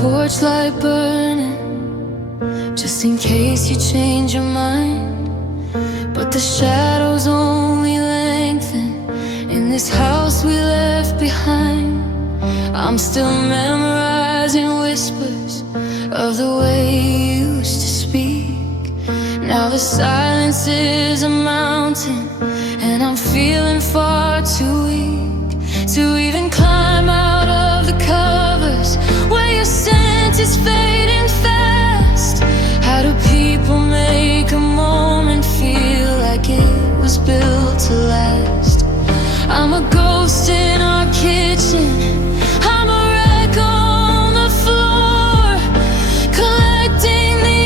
porch light burning, just in case you change your mind. But the shadows only lengthen in this house we left behind. I'm still memorizing whispers of the way you used to speak. Now the silence is a mountain, and I'm feeling far too weak to even climb out of the covers where your scent is fading fast. How do people make a moment feel like it was built to last? I'm a ghost in our kitchen, I'm a wreck on the floor, collecting the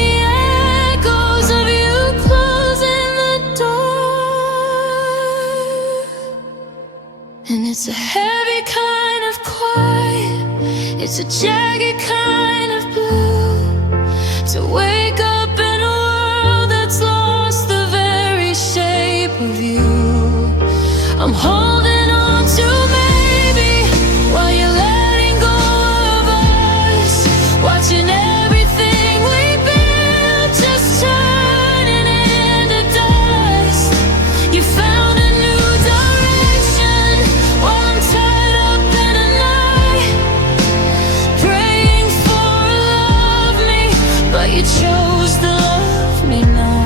echoes of you closing the door. And it's a heavy kind of quiet, it's a jagged kind of blue, to wake up in a world that's lost the very shape of you. I'm holding on to maybe while you're letting go of us, watching everything we built just turning into dust. You found a new direction while I'm tied up in a night, praying for a love me, but you chose to love me not.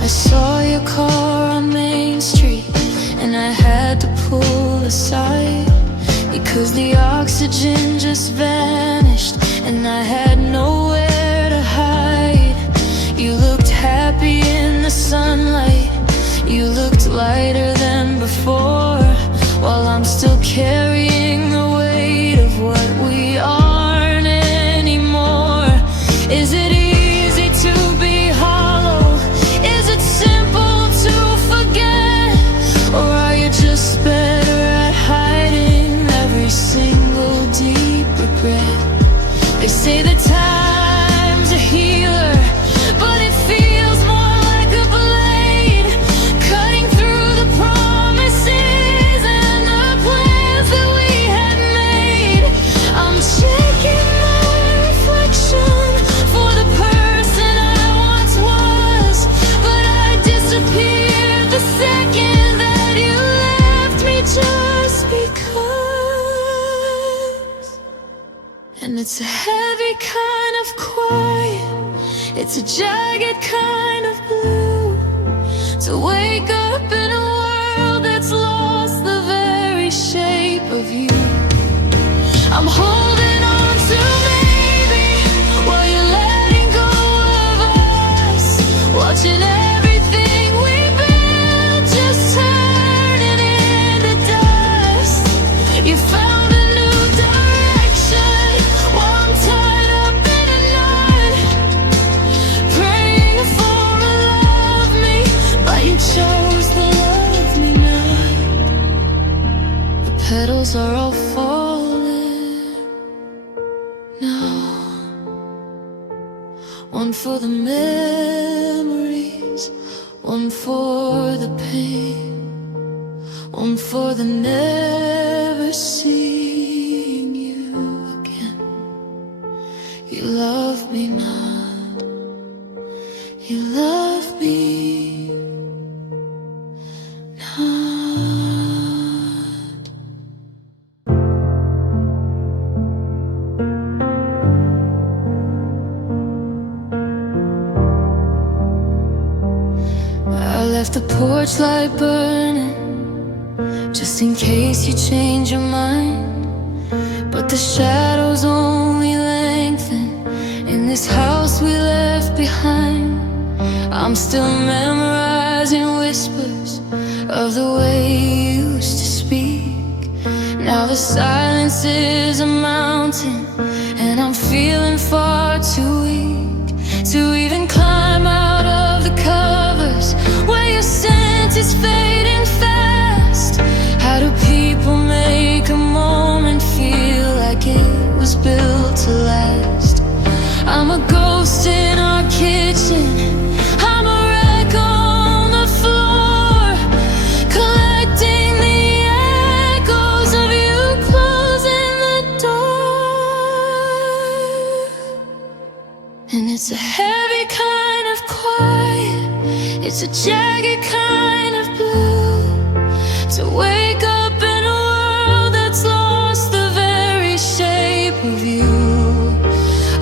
I saw your car on Main Street, and I had to pull aside because the oxygen just vanished, and I had nowhere to hide. You looked happy in the sunlight, you looked lighter than before, while I'm still carrying the weight of what we aren't anymore. Is it easy to be hollow? Is it simple to forget? Or are you just better at hiding every single deep regret? They say the time's a healer, but it feels more like a blade, cutting through the promises and the plans that we had made. I'm checking my reflection for the person I once was, but I disappeared the second that you left me just because. And it's a heavy kind of quiet, it's a jagged kind of blue, to wake up in a world that's lost the very shape of you. I'm holding on to maybe while you're letting go of us, watching everything we built just turning into dust. You found a new direction while I'm tied up in a knot, praying for a love me, but you chose to love me not. The petals are all falling now, one for the memories, one for the pain, one for the never seeing you again. You love me not, you love me not. I left the porch light burning, just in case you change your mind. But the shadows only lengthen in this house we left behind. I'm still memorizing whispers of the way you used to speak. Now the silence is a mountain, and I'm feeling far too weak to even climb out of the covers where your scent is fading fast. How do people make a moment feel like it was built to last? I'm a ghost in our kitchen, I'm a wreck on the floor, collecting the echoes of you closing the door. it's a heavy kind of quiet, it's a jagged kind of blue. To wake up in a world that's lost the very shape of you.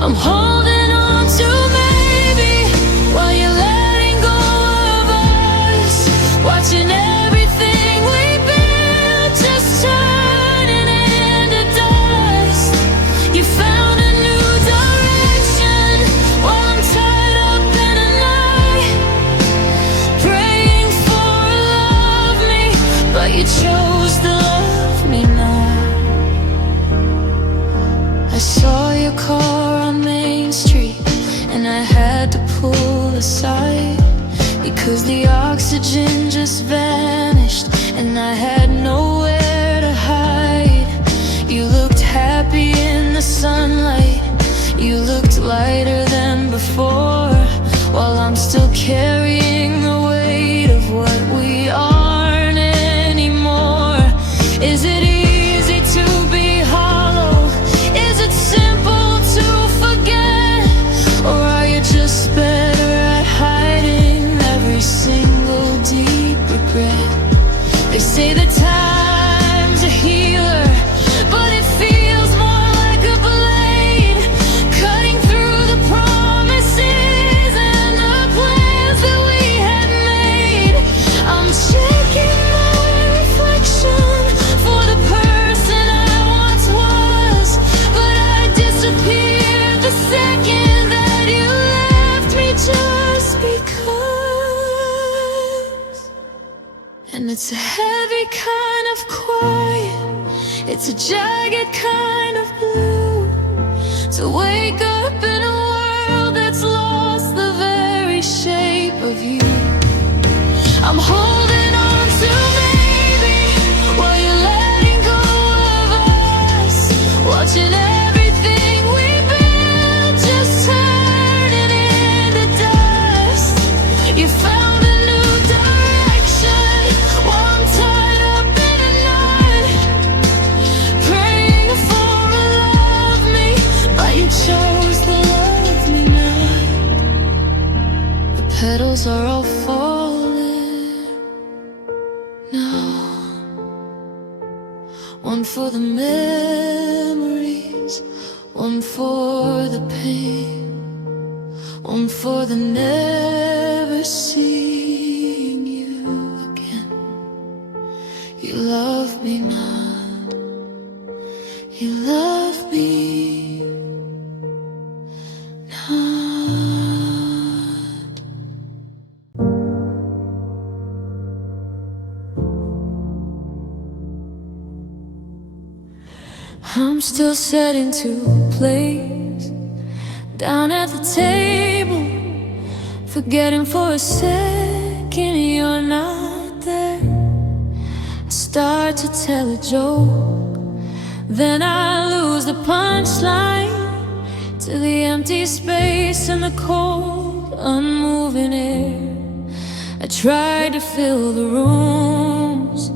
I'm holding on to maybe while you're letting go of us, watching everything we built just turning into dust. You found a new direction while I'm tied up in a night, praying for a love me, but you chose to love me not. I saw your car on Main Street and I had to pull aside because the oxygen just vanished and I had nowhere to hide. You looked happy in the sunlight, you looked lighter than before, while I'm still carrying the weight of what we aren't anymore. Is it easy to be hollow? Is it simple to forget? Or are you just better at hiding every single deep regret? They say that time's a healer, but it feels more like a blade, cutting through the promises and the plans that we had made. I'm checking my reflection for the person I once was, but I disappeared the second that you left me just because. And it's a heavy kind of quiet, it's a jagged kind of blue. To wake up in a world that's lost the very shape of you. I'm holding on to maybe while you're letting go of us, watching everything we built just turning into dust. You found a new direction while I'm tied up in a knot, praying for a love me, but you chose to love me not. The petals are all falling now, one for the memories, one for the pain, one for the never seeing you again. You love me not, you love me not. I'm still setting to place down at the table, forgetting for a second you're not there. I start to tell a joke, then I lose the punchline to the empty space and the cold, unmoving air. I tried to fill the rooms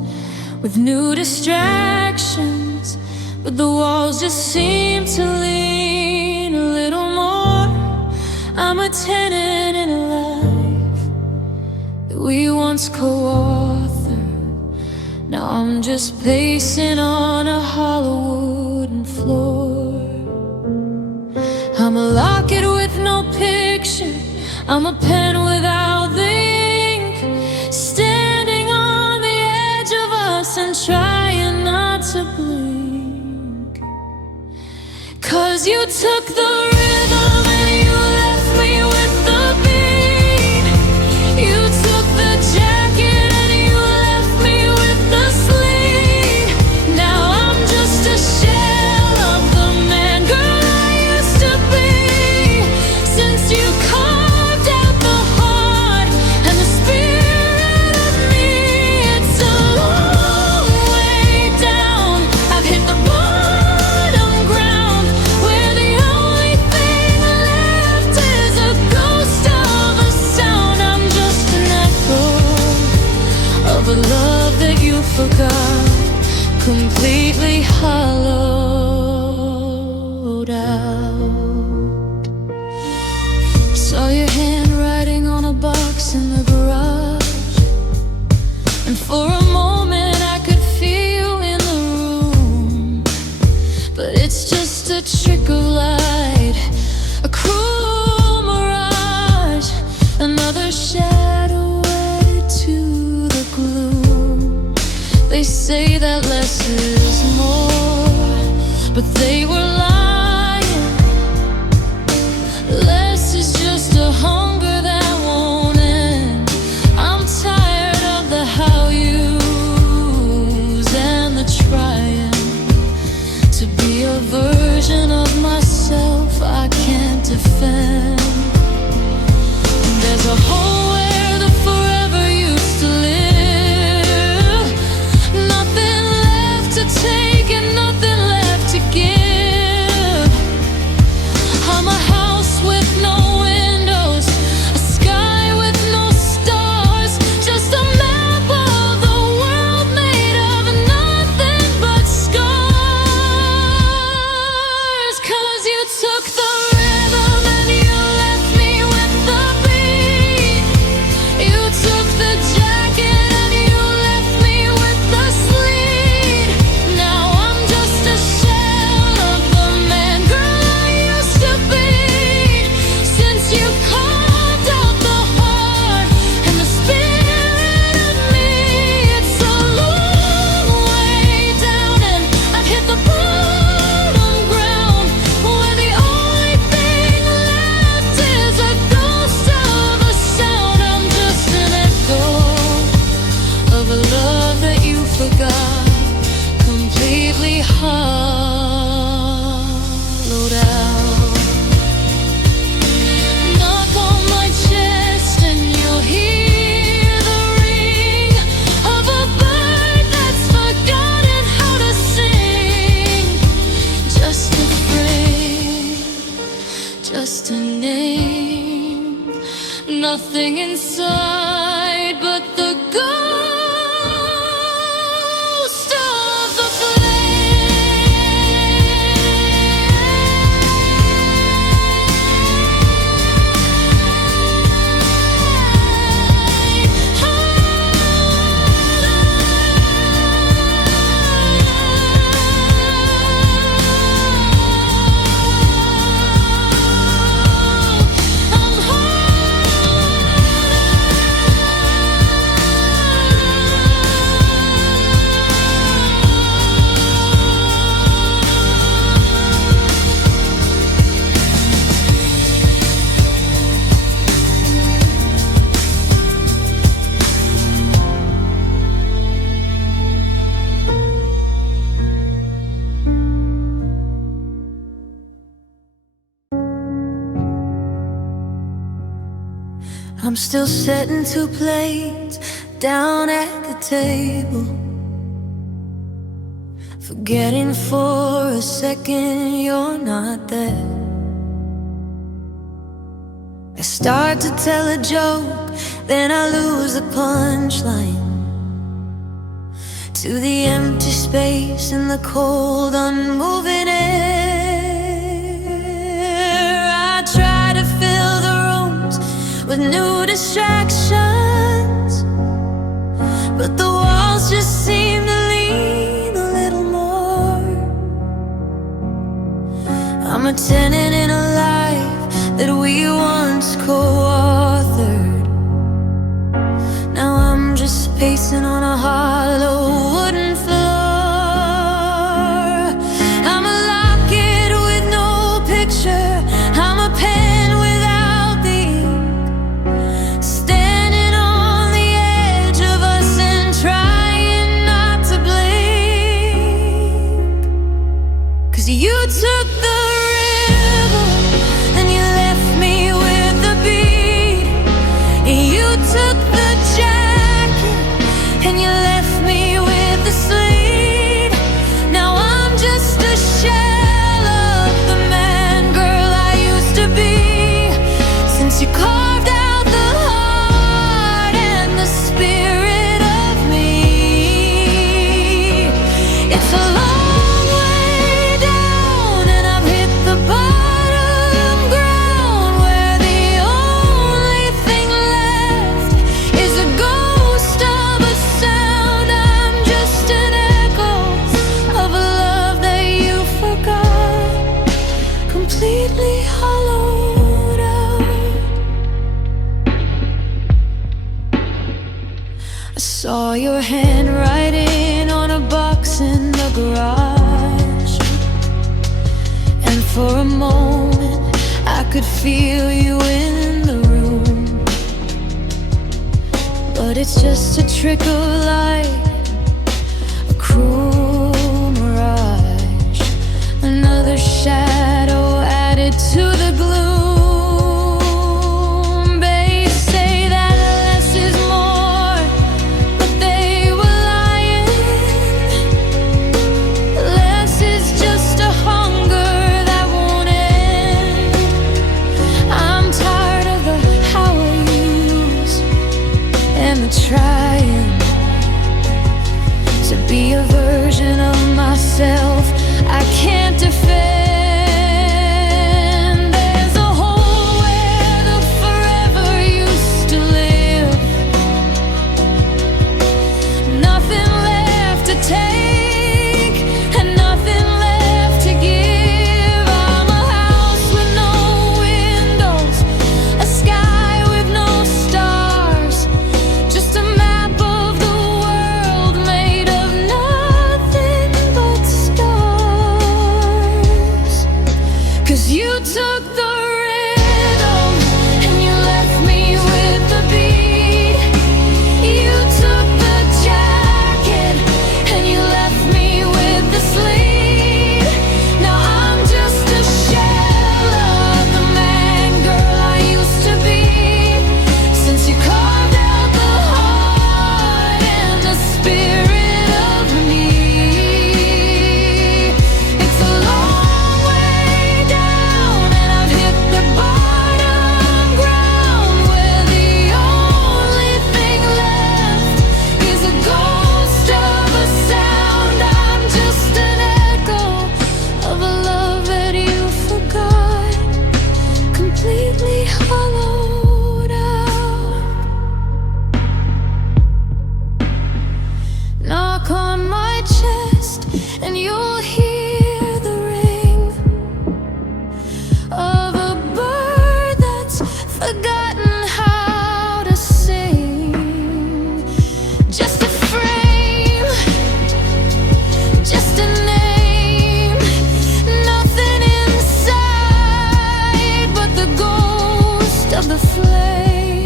with new distractions, but the walls just seem to lean a little more. I'm a tenant in a life that we once co-authored. Now I'm just pacing on a hollow wooden floor. I'm a locket with no picture, I'm a pen without the ink, standing on the edge of us and trying not to blink. 'Cause you took the rhythm and you left me with the beat. You took the jacket and you left me with the sleeve. Now I'm just a shell of the man girl I used to be. Since you carved out the heart and the spirit of me, it's a long way down. I've hit the bottom ground where the only saw your handwriting on a box in the garage, and for a moment I could feel you in the room. But it's just a trick of light, a cruel mirage, another shadow added to the gloom. They say that less is more, but they were lying. Less is just a hunger that won't end. I'm tired of the how yous and the trying to be a version of myself I can't defend. And there's a hole where the forever used to live. Nothing left to take and nothing left to give. I'm a house with no windows, a sky with no stars, just a map of the world made of nothing but scars. 'Cause you took the rhythm and you left me with the beat. You took the jacket and you left me with the sleet. Now I'm just a shell of the man girl I used to be. Since you carved out the heart and the spirit of me, it's a long way down and I've hit the bottom ground, where the only thing left is a ghost of a sound. I'm just an echo of a love that you forgot, completely hollowed out. Knock on my chest and you'll hear the ring of a bird that's forgotten how to sing. Just a frame, just a name, nothing inside but the ghost of the I'm still setting two plates down at the table, forgetting for a second you're not there. I start to tell a joke, then I lose the punchline to the empty space and the cold, unmoving air. I try to fill the rooms with new distractions, but the walls just seem to lean a little more. I'm a tenant in a life that we once co-authored. Now I'm just pacing on a hollow wooden floor. I'm a locket with no picture, I'm a pen without the ink, standing on the edge of us and trying not to blink. 'Cause you took the river I saw your handwriting on a box in the garage, and for a moment I could feel you in the room. But it's just a trick of light, a cruel mirage, another shadow added to the gloom. They say that less is more, but they were lying. Less is just a hunger that won't end. I'm tired of the how I use and the trying to be a version of myself I can't defend. There's a hole where the forever used to live. Nothing left to take and nothing left to give. I'm a house with no windows, a sky with no stars, just a map of the world made of nothing but stars. 'Cause you took the rhythm and you left me with the beat. You took the jacket and you left me with the sleeve. Now I'm just a shell of the man, girl, I used to be. Since you carved out the heart and the spirit of me, it's a long way down and I've hit the bottom ground, where the only thing left is a ghost of a sound. I'm just an echo of a love that you forgot, completely hollowed out. Knock on my chest and you'll hear the ring of a bird that's forgotten how to sing. Just a frame, just a name, nothing inside but the ghost of the flame.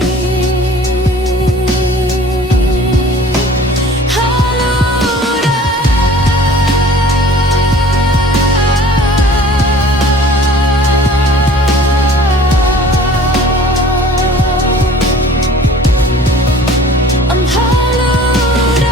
Hollowed out. I'm hollowed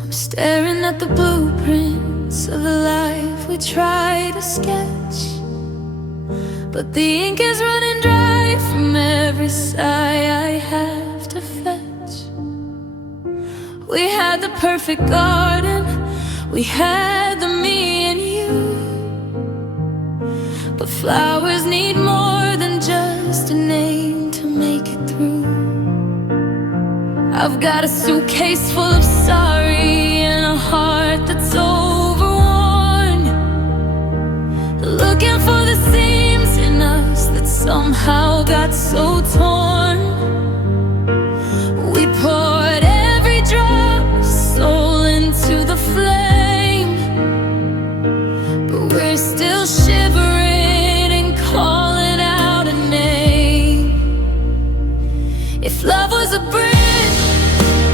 I'm staring at the blueprints of the life we try to sketch, but the ink is running dry from every sigh I have to fetch. We had the perfect garden, we had the me and you, but flowers need more than just a name to make it through. I've got a suitcase full of sorry and a heart that's overworn, looking for the seams in us that somehow got so torn. We poured every drop of soul into the flame, but we're still shivering and calling out a name. If love was a bridge,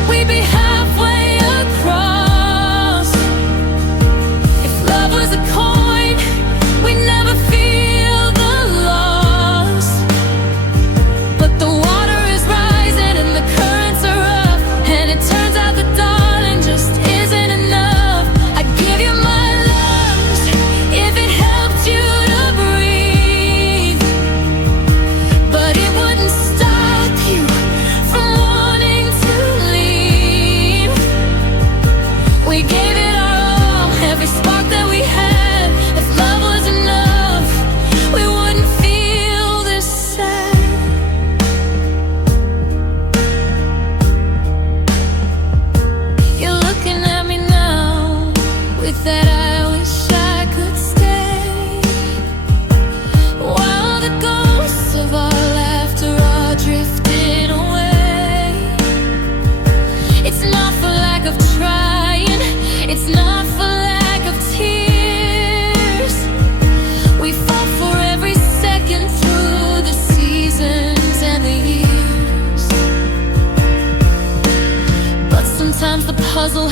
we'd be halfway across. If love was a coin, we'd never feel the loss. But the water is rising and the currents are rough, and it turns out the darling just isn't enough. I'd give you my lungs if it helped you to breathe, but it wouldn't stop you from wanting to leave. We gave it our all, every spark that we had,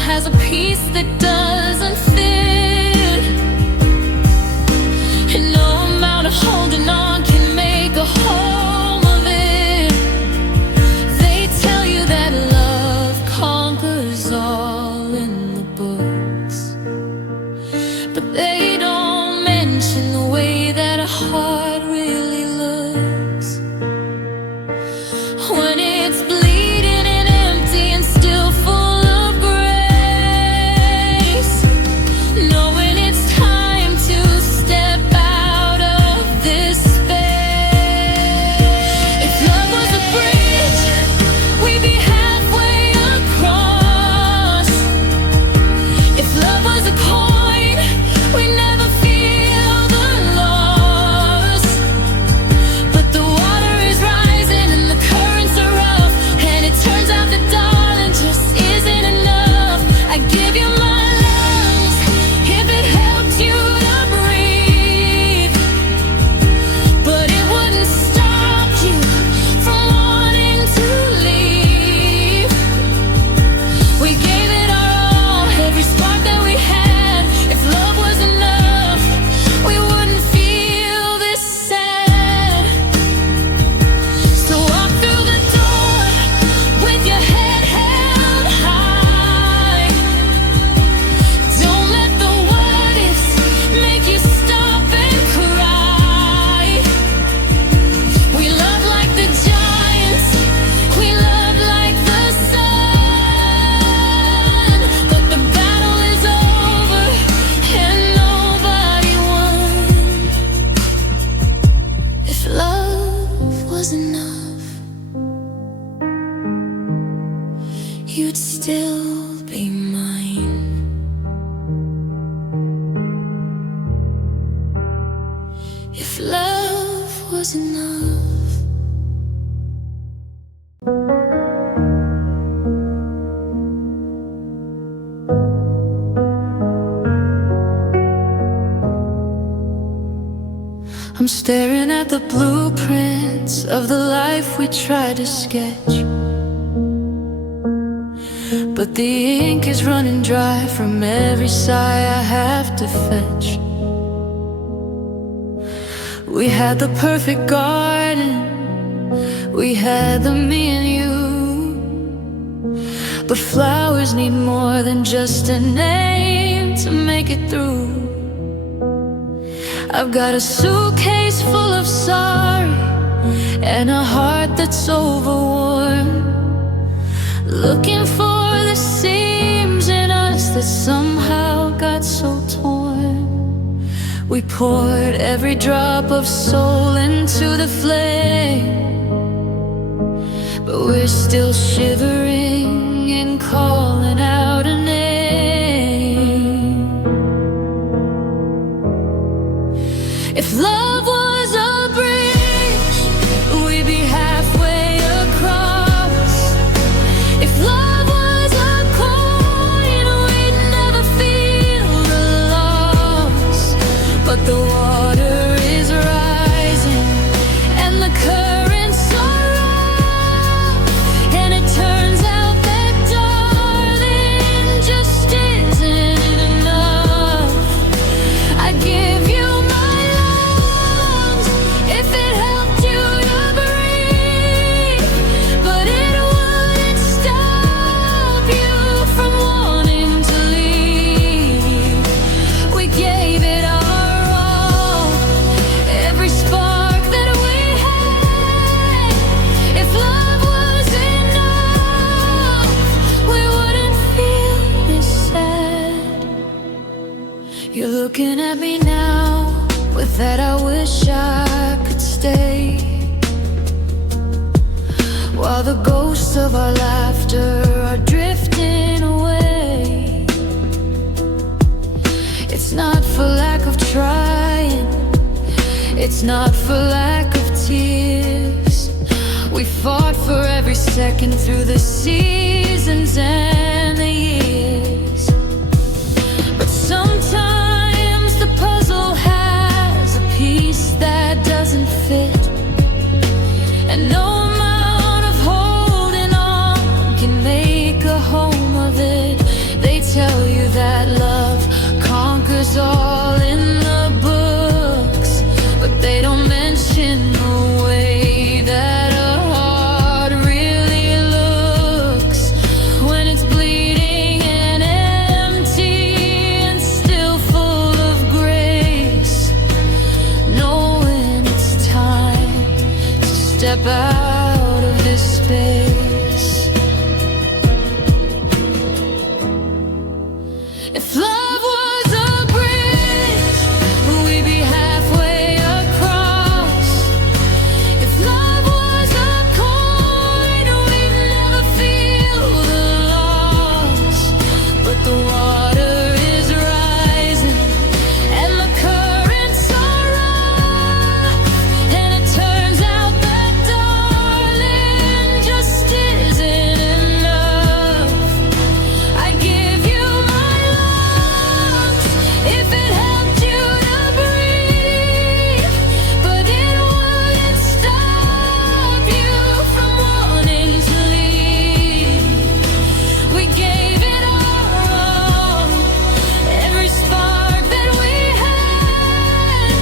has a piece that doesn't fit, and no amount of holding on can make a home of it. They tell you that love conquers all in the books, but they don't mention the way that a heart really looks. When it's bleeding and empty and still full of grace, knowing it's time to step out of this space. If love was a bridge, we'd be halfway across. If love was a coin, we'd never feel the loss. But the water is rising and the currents are rough, and it turns out that darling just isn't enough. I give you my lungs if it helped you to breathe, but it wouldn't stop you from wanting to leave. We gave it our all, every spark that we had. If love was enough, we wouldn't feel this sad. So walk through the door with your head held high. Don't let the what ifs make you stop and cry. We love like the giants, we love like the sun, but the battle is over and nobody won. If love was enough, you'd still be mine. If love was enough. I'm staring at the blueprints of the life we tried to sketch, but the ink is running dry from every sigh I have to fetch. We had the perfect garden, we had the me and you, but flowers need more than just a name to make it through. I've got a suitcase full of sorry and a heart that's overworn, looking for the seams in us that somehow got so torn. We poured every drop of soul into the flame, but we're still shivering and calling out a name. If love was a bridge, we'd be halfway across. If love was a coin, we'd never feel the loss. But the water is rising and the currents are rough, and it turns out that darling just isn't enough. I give you my lungs if it helped you to breathe, but it wouldn't stop you from wanting to leave. We gave it our all, every spark that we had. If love was enough, we wouldn't feel this sad. You're looking at me now with that I wish I could stay, while the ghosts of our laughter are drifting away. It's not for lack of trying, it's not for lack of tears. We fought for every second through the seasons and the years, but sometimes the puzzle has a piece that doesn't fit, and no amount of holding on can make a home of it. They If love was a bridge, we'd be halfway across. If love was a coin, we'd never feel the loss. But the water is rising and the currents are rough, and it turns out that darling just isn't enough. I'd give you my lungs if it helped you to breathe, but it wouldn't stop you from wanting to leave. We gave it all wrong, every spark that we had.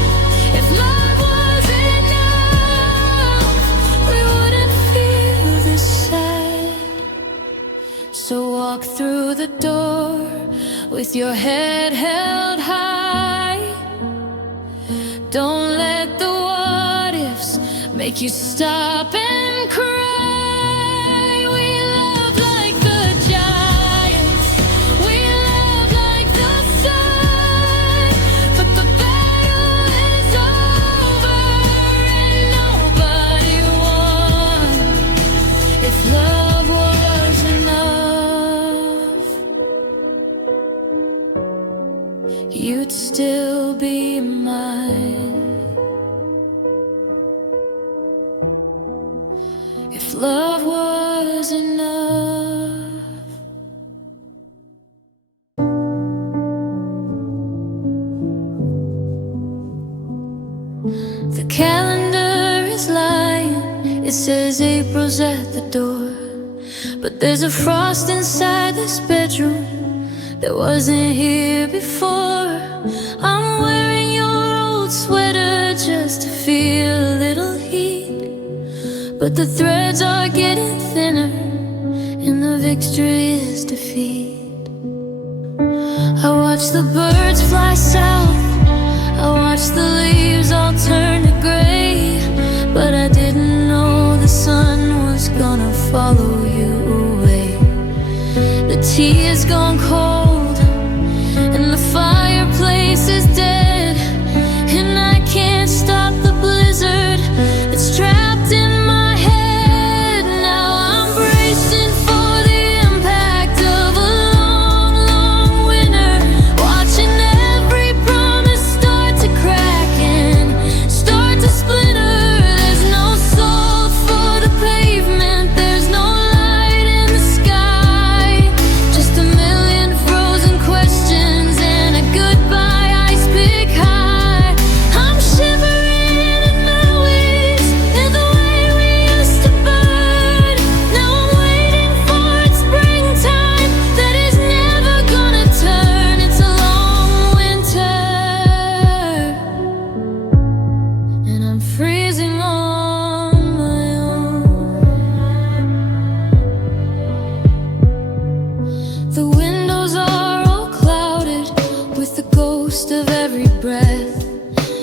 If love was enough, we wouldn't feel this sad. So walk through the door with your head held high. Don't let the what ifs make you stop and cry. We love like the giants, we love like the sun, but the battle is over and nobody won. If love was enough, you'd still be mine. If love was enough. The calendar is lying, it says April's at the door, but there's a frost inside this bedroom that wasn't here before. I'm wearing your old sweater just to feel a little heat, but the threads are getting thinner and the victory is defeat. I watch the birds fly south, I watch the leaves all turn to gray, but I didn't know the sun was gonna follow you away. The tea is gone cold and the fireplace is dead, and I can't stop the blizzard that's trapped in my head. Now I'm bracing for the impact of a long, long winter, watching every promise start to crack and start to splinter. There's no salt for the pavement, there's no light in the sky, just a million frozen questions and a goodbye ice pick high. I'm shivering in my wings in the way we used to burn. Now I'm waiting for its springtime that is never gonna turn. It's a long winter and I'm freezing on my own. The windows are all clouded with the ghost of every breath,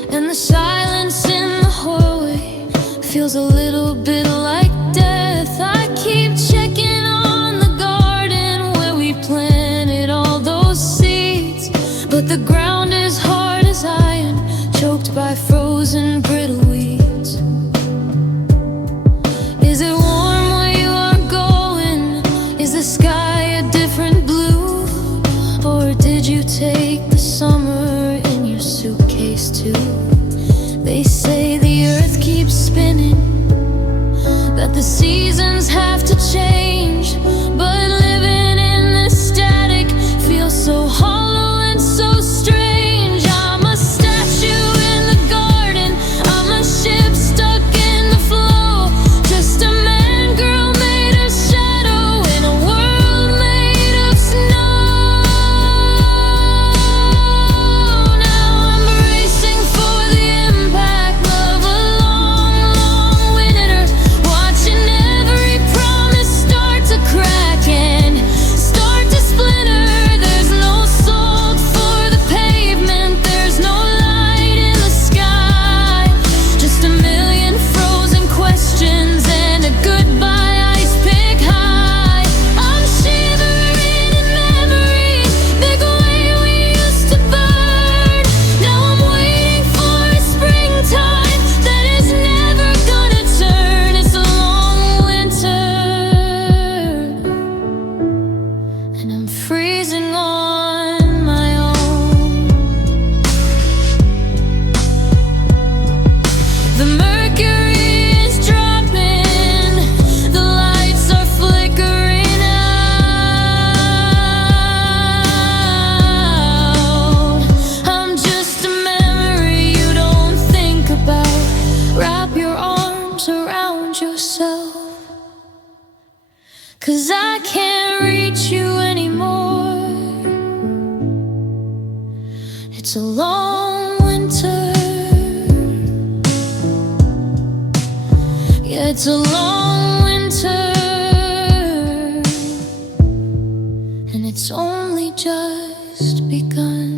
and the silence in the hallway feels a little bit like death. I keep checking on the garden where we planted all those seeds, but the ground is hard as iron, choked by frozen brittle weeds. Is it warm where you are going? Is the sky a different blue? Or did you take the summer in your suitcase too? They say the earth keeps spinning, that the seasons have to change, but living in this static feels so hollow and so strange. I'm a statue in the garden, I'm a ship stuck in the flow, just a man girl made of shadow in a world made of snow. Now I'm bracing for the impact of a long, long winter, watching every promise 'cause I can't reach you anymore. It's a long winter. Yeah, it's a long winter, and it's only just begun.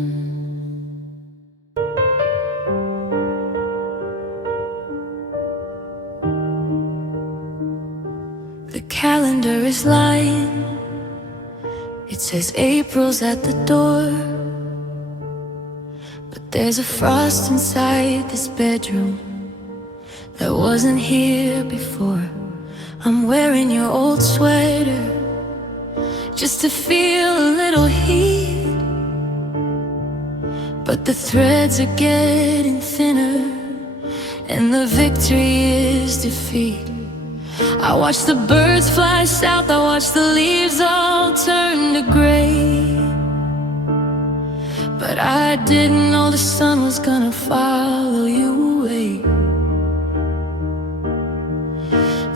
The calendar is lying. It says April's at the door, but there's a frost inside this bedroom that wasn't here before. I'm wearing your old sweater just to feel a little heat, but the threads are getting thinner, and the victory is defeat. I watch the birds fly south, I watch the leaves all turn to gray, but I didn't know the sun was gonna follow you away.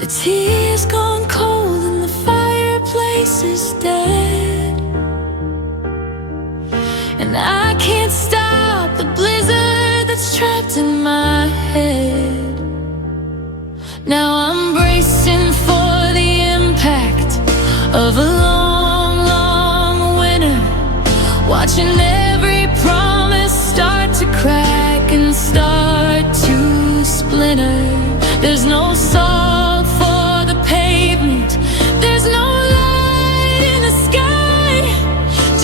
The tea's gone cold and the fireplace is dead, and I can't stop the blizzard that's trapped in my head. Now I'm bracing for the impact of a long, long winter, watching every promise start to crack and start to splinter. There's no salt for the pavement, there's no light in the sky,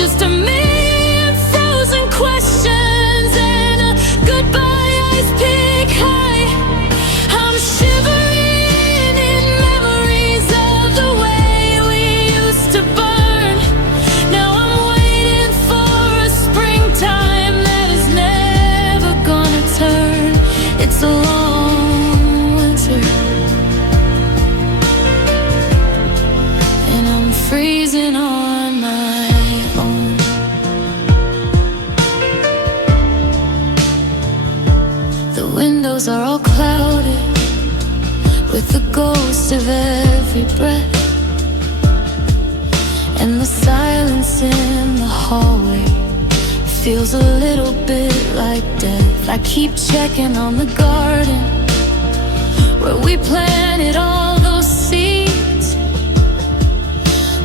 just a million frozen questions and a goodbye ice pick high. I'm shivering in memories of the way we used to burn. Now I'm waiting for a springtime that is never gonna turn. It's a long winter, and I'm freezing on my own. The windows are all clouded with the ghost of every breath, and the silence in the hallway feels a little bit like death. I keep checking on the garden where we planted all those seeds,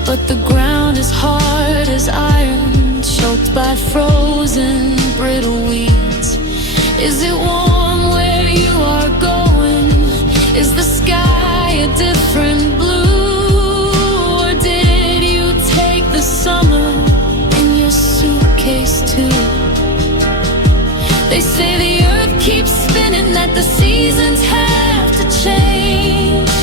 but the ground is hard as iron, choked by frozen brittle weeds. Is it warm where you are going? Is the sky a different blue, or did you take the summer in your suitcase too? They say the earth keeps spinning, that the seasons have to change,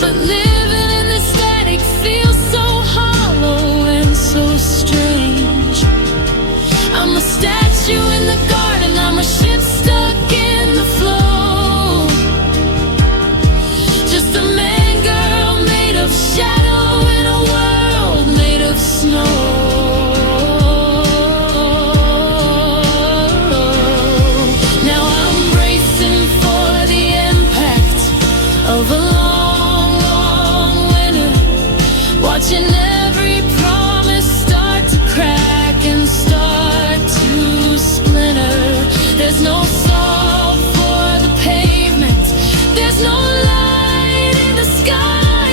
but living in the static feels so hollow and so strange. I'm a statue in the garden, I'm a ship stuck in the flow, just a man girl made of shadow in a world made of snow. Now I'm bracing for the impact of a long, long winter, watching every promise start to crack and start to splinter. There's no salt for the pavement, there's no light in the sky,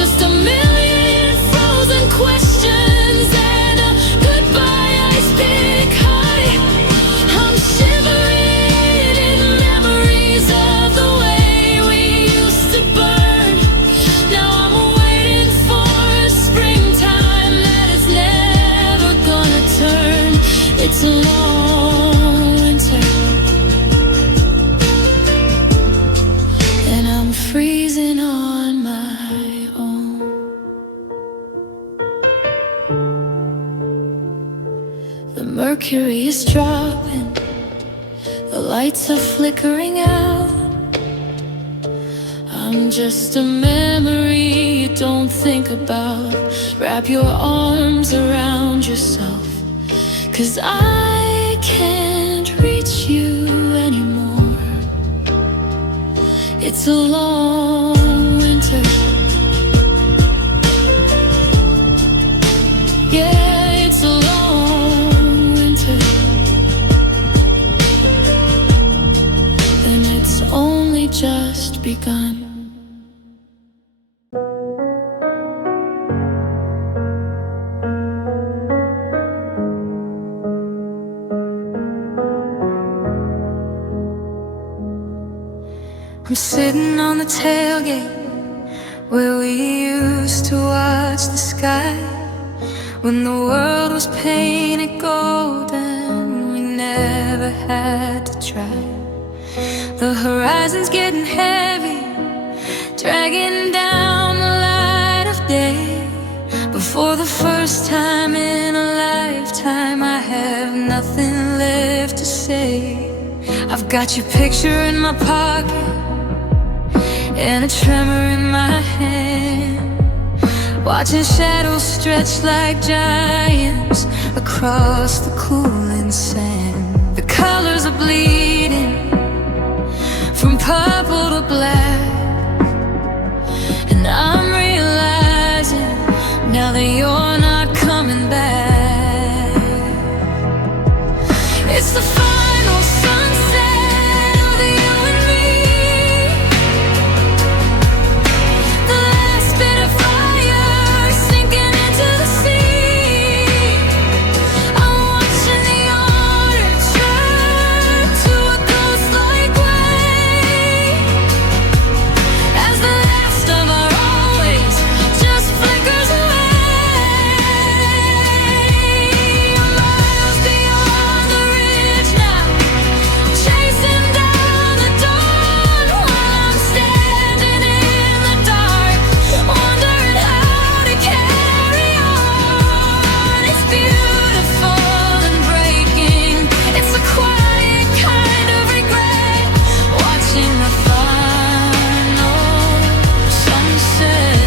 just a million frozen questions and a goodbye ice pick high. I'm shivering in memories of the way we used to burn. Now I'm waiting for a springtime that is never gonna turn. It's a long winter, and I'm freezing on my own. The mercury is dropping, the lights are flickering out. I'm just a memory you don't think about. Wrap your arms around yourself, 'cause I can't reach you anymore. It's a long winter, Yeah, it's a long winter, and it's only just begun. I'm sitting on the tailgate where we used to watch the sky when the world was painted gold and we never had to try. The horizon's getting heavy, dragging down the light of day. But for the first time in a lifetime, I have nothing left to say. I've got your picture in my pocket and a tremor in my hand, watching shadows stretch like giants across the cooling sand. The colors are bleeding from purple to black, and I'm realizing now that you're not coming back. It's the final sunset of the you and me, the last bit of fire sinking into the sea. I'm watching the order turn to a ghost-like way, as the last of our always just flickers away. I'm miles beyond the ridge now, chasing down the dawn while I'm standing in the dark, wondering how to carry on. It's beautiful and breaking. It's a quiet kind of regret, watching the final sunset.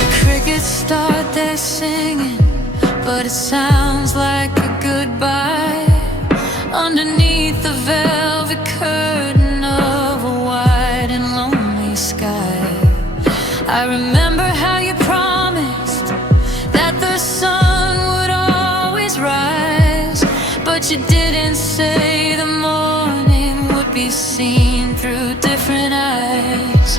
The crickets start their singing, but it sounds like a goodbye underneath the velvet curtain of a wide and lonely sky. I remember how you promised that the sun would always rise, but you didn't say the morning would be seen through different eyes.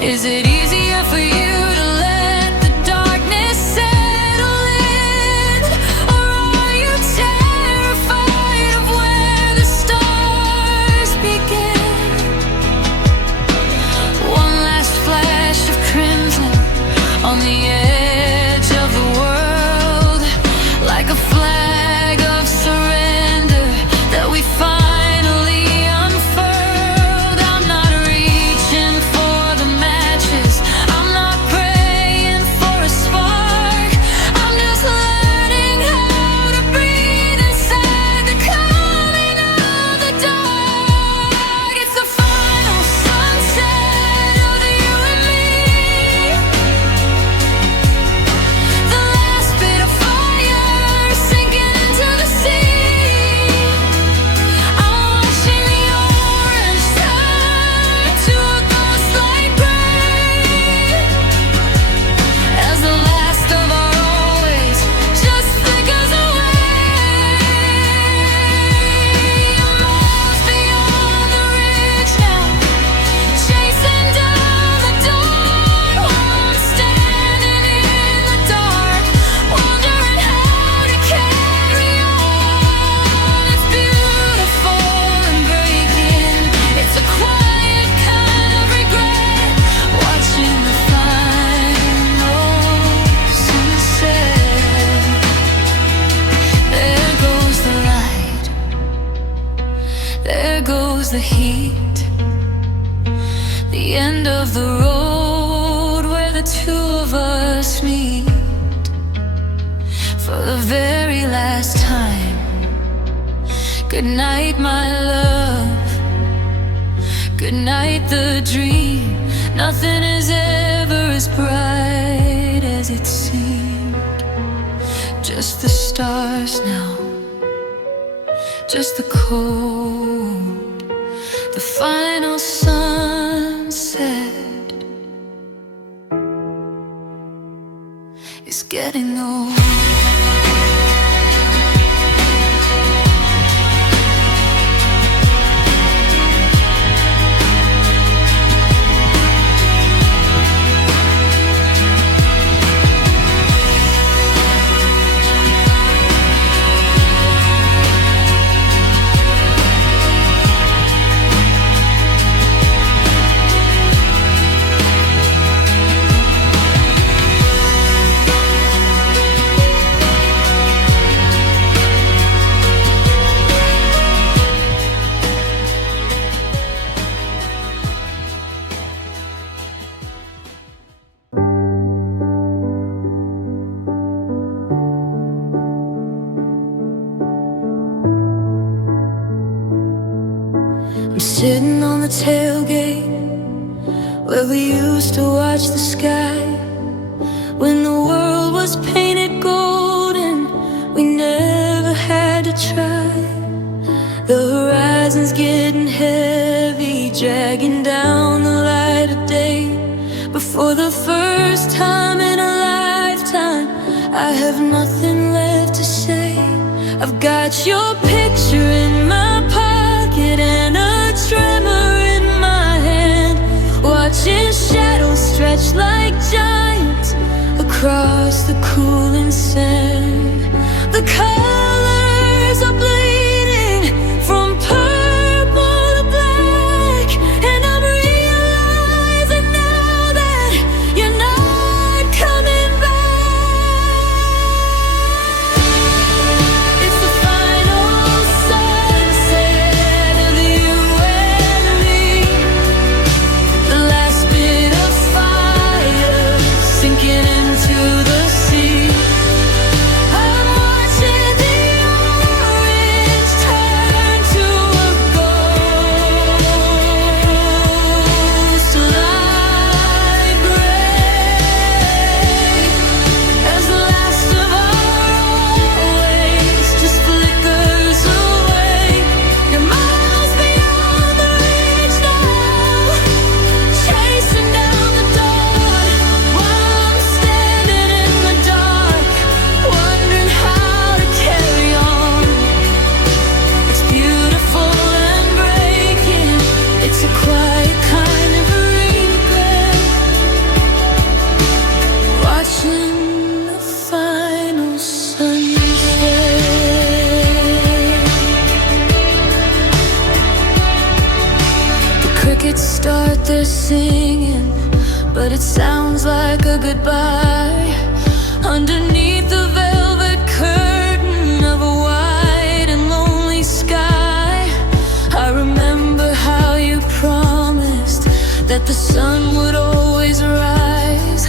Is it easier for you to let the darkness settle in, or are you terrified of where the stars begin? One last flash of crimson on the edge of the world, like a flag of surrender that we finally unfurled. I'm not reaching for the matches, I'm not praying for a spark. I'm just learning how to breathe inside the coming of the dark. It's the final sunset of the you and me, the last bit of fire sinking into the sea. I'm watching the orange turn to a ghost-like gray, as the last of our always just flickers away. I'm miles beyond the ridge now, chasing down the dawn while I'm standing in the dark, wondering how to carry on. It's beautiful and breaking. It's a quiet kind of regret, watching the final sunset. There goes the light, there goes the heat, the end of the road where the two of us meet for the very last time. Good night, my love. Good night, the dream. Nothing is ever as bright as it seemed. Just the stars now, just the cold, the final sunset. is getting old. Sitting on the tailgate where we used to watch the sky, when the world was painted gold and we never had to try. The horizon's getting heavy, dragging down the light of day. But for the first time in a lifetime, I have nothing left to say. I've got your picture in my pocket and a tremor in my hand, watching shadows stretch like giants across the cooling sand. The colors are bleeding from purple to black, and I'm realizing now that you're not coming back. It's the final sunset of you and me, the last bit of fire sinking into the sea. I'm watching the orange turn to a ghost light gray, as the last of our always just flickers away. You're miles beyond the reach now, chasing down the dawn, while I'm standing in the dark, wondering how to carry on. It's beautiful and breaking, it's a quiet kind of regret, watching the final sunset. The crickets start their singing, but it sounds like a goodbye underneath the velvet curtain of a wide and lonely sky. I remember how you promised that the sun would always rise,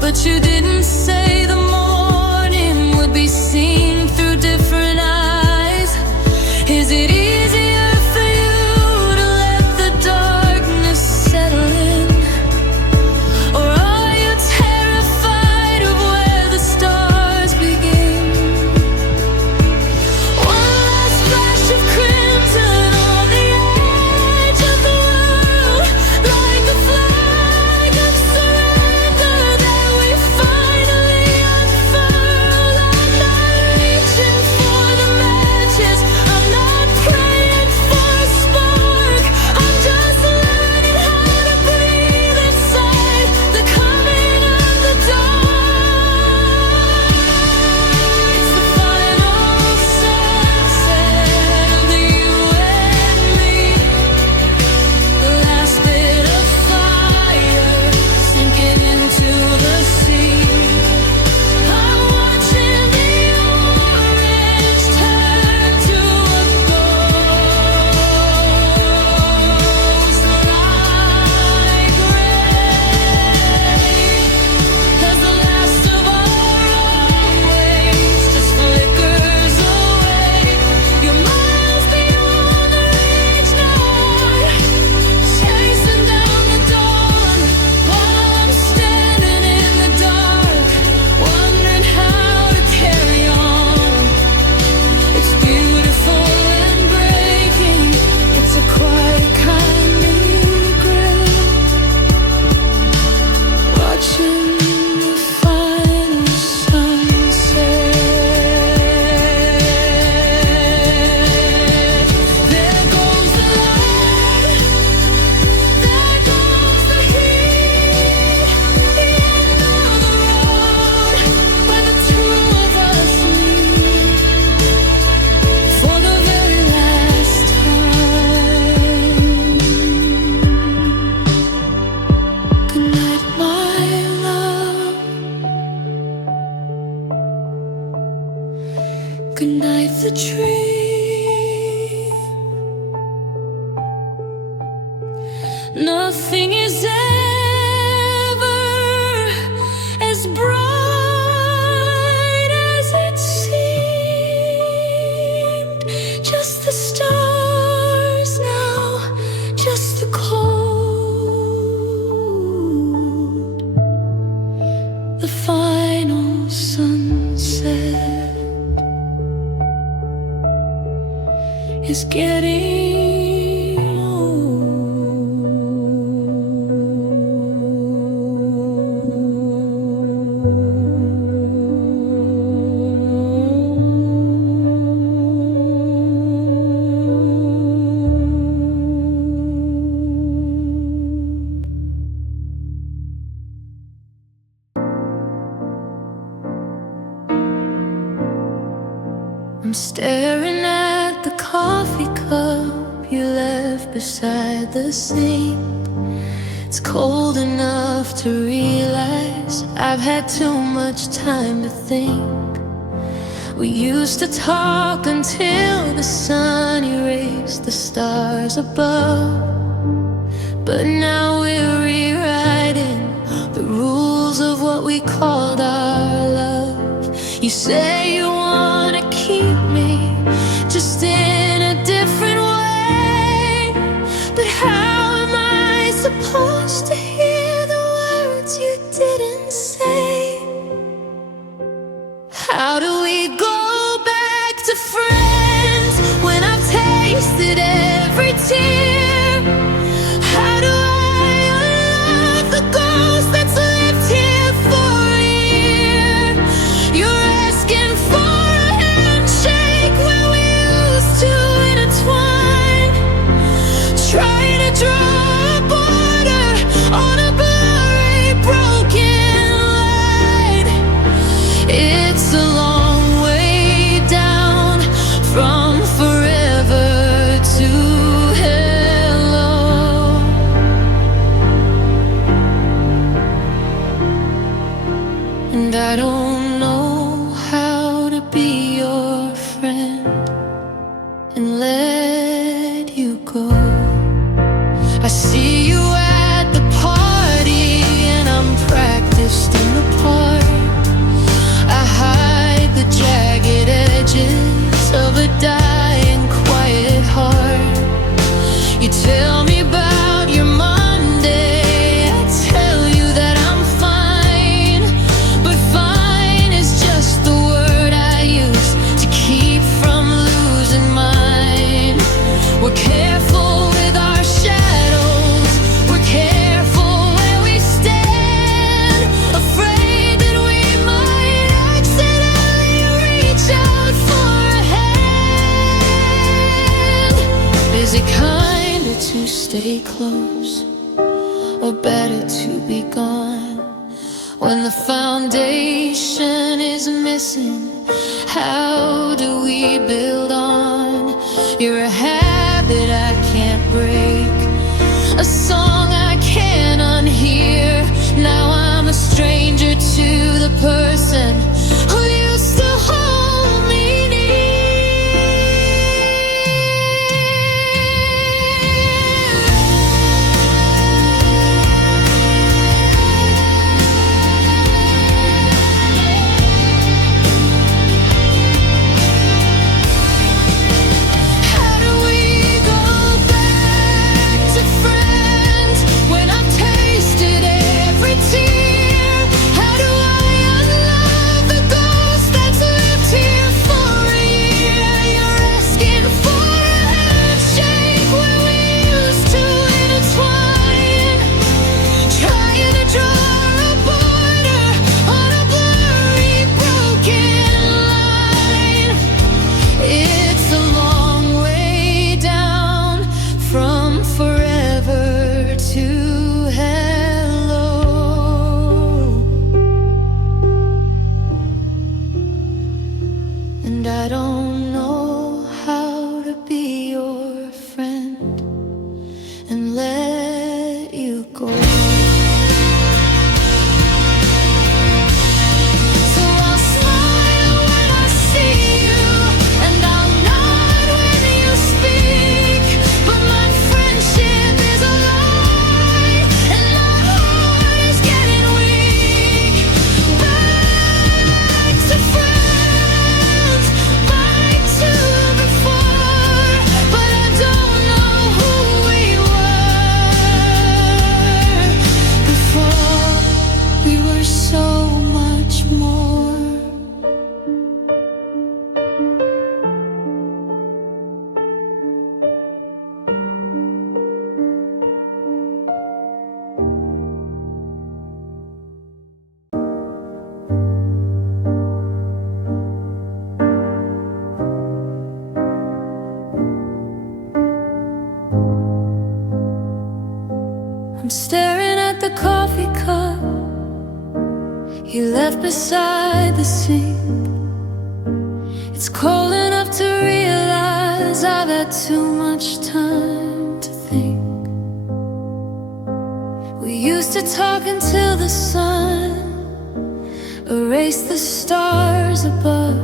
but you didn't say the morning would be seen through different eyes. Is it easier for you to let the darkness settle in, or are you terrified of where the stars begin? One last flash of crimson on the edge of the world, like a flag of surrender that we find. could knife the tree. Nothing is ever as bright as it seemed. Just the stars now, just the cold. The final sunset is getting old. I'm staring at the coffee cup you left beside the sink. It's cold enough to realize I've had too much time to think. We used to talk until the sun erased the stars above, but now we're rewriting the rules of what we called our love. You say you wanna keep me just in a different way, but how am I supposed to hear the words you didn't say? How do we go back to friends when I've tasted every tear? How do I unlock the ghost that's lived here for a year? You're asking for a handshake when we used to intertwine, trying to draw a border on a blurry, broken line. It's a long way down from forever to hello. And I don't know how to be your friend and let you go. I see you at the party and I'm practiced in the part. I hide the jagged edges of a dying quiet heart. You tell me about your Monday, I tell you that I'm fine, but fine is just the word I use to keep from losing mine. We're careful with our shadows, we're careful where we stand, afraid that we might accidentally reach out for a hand. Is it kinder to stay close, or better to be gone? When the foundation is missing, how do we build on? You're a habit I can't break, a song I can't unhear. Now I'm a stranger to the person who used to hold me How do we go back to friends when I've tasted every tear? How do I unlove the ghost that's lived here for a year? You're asking for a handshake when we used to intertwine, trying to draw a border on a blurry, broken line. It's a long way down from forever to hello. And I don't know how to be your friend and let you go. So I'll smile when I see you, left beside the sink. It's cold enough to realize I've had too much time to think. We used to talk until the sun erased the stars above,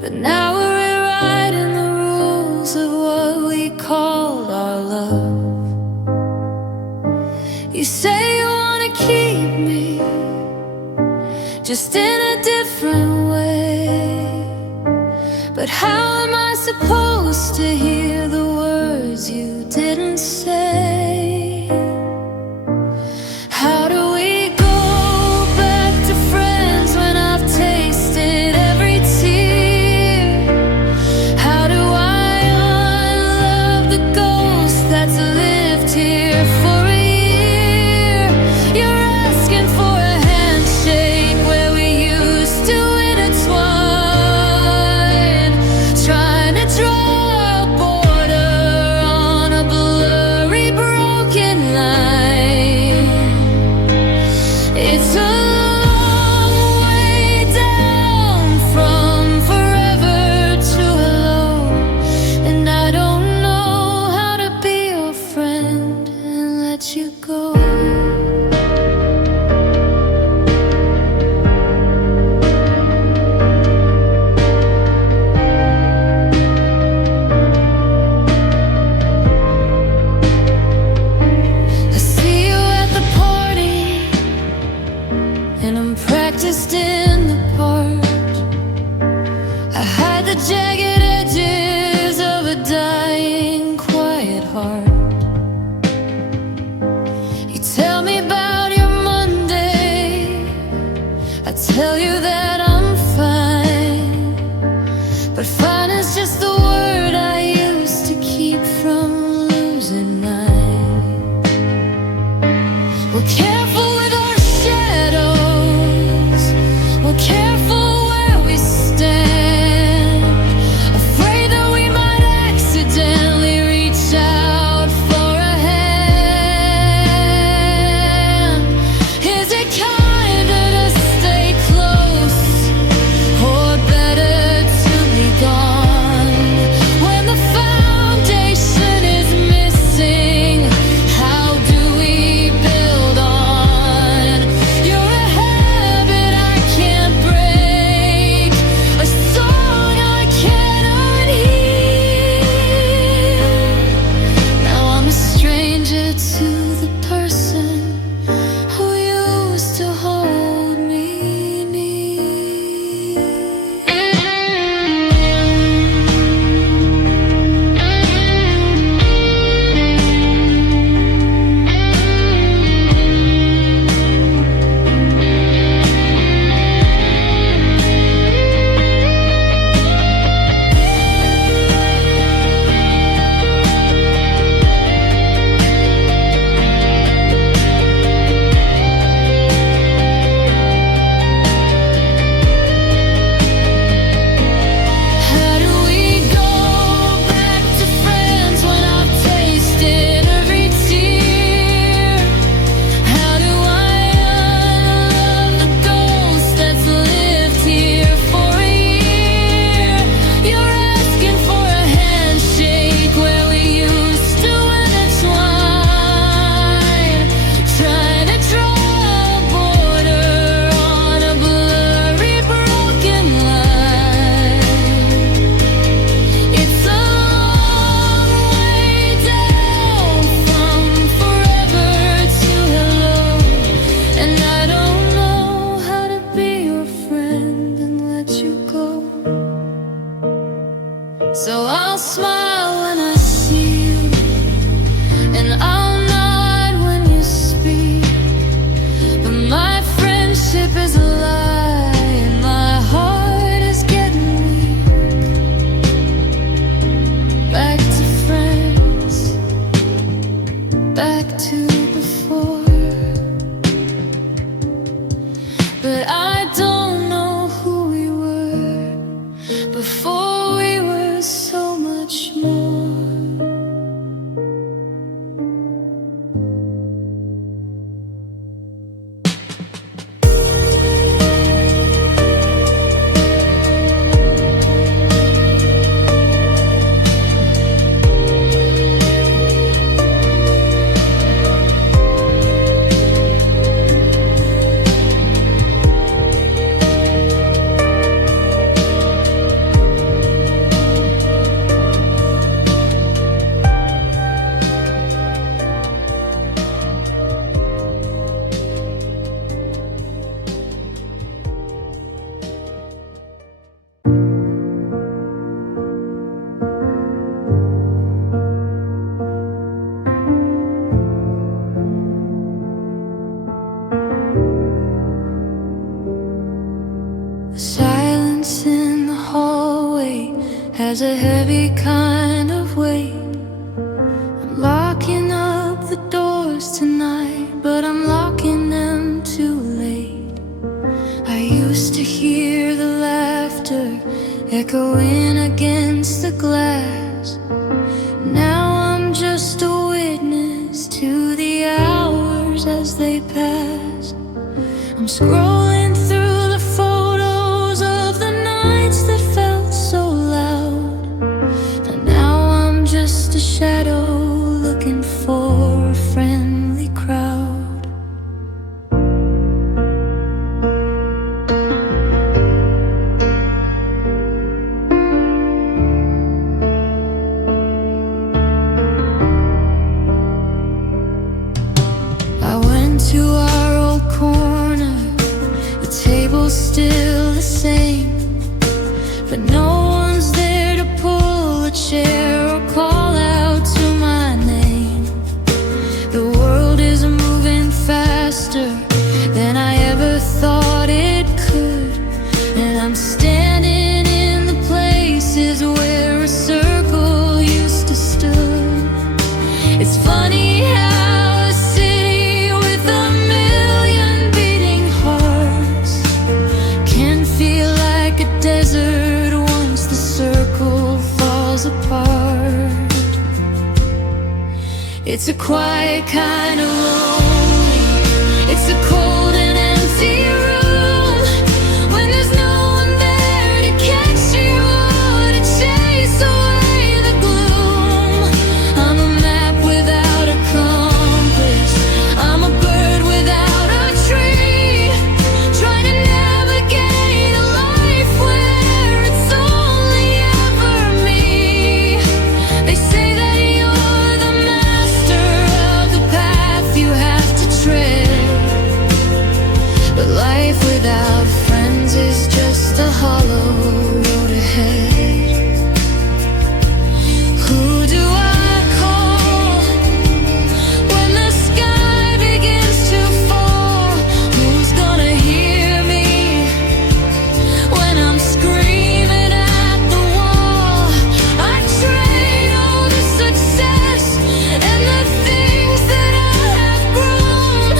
but now we're rewriting the rules of what we call our love. You say you wanna keep me, just in a different way, but how am I supposed to hear the words you didn't say? How do we go back to friends when I've tasted every tear? How do I unlove the ghost that's lived here for a year? You're asking for a handshake where we used to intertwine, trying to draw a border on a blurry, broken line. It's a long way down from forever to alone, and I don't know how to be your friend and let you go. I see you at the party, and I'm practiced in the part. I hide the jagged edges of a dying, quiet heart. You tell me about your Monday, I tell you that I'm fine, but fine is just the word I use to keep from losing mine. We're careful with our shadows, we're careful where we stand, afraid that we might accidentally reach out for a hand. Is it kinder to stay close, or better to be gone? The silence in the hallway has a heavy kind of weight. I'm locking up the doors tonight, but I'm locking them too late. I used to hear the laughter echoing against the glass. Now I'm just a witness to the hours as they pass. I'm scrolling through the photos of the nights that felt so loud, and now I'm just a shadow looking for a friendly crowd. I went to our old corner, the table's still the same, but no one's there to pull a chair or call out to my name. The world is moving faster than I ever thought it could, and I'm standing in the places where a circle used to stood. It's funny how a city with a million beating hearts can feel like a desert once the circle falls apart. It's a quiet kind of lonely. It's a cold and empty room when there's no one there to catch you or to chase away the gloom. I'm a map without a compass. I'm a bird without a tree, trying to navigate a life where it's only ever me. They say that you're the master of the path you have to tread, but life without friends is just a hollow road ahead. Who do I call when the sky begins to fall? Who's gonna hear me when I'm screaming at the wall? I trade all the success and the things that I have grown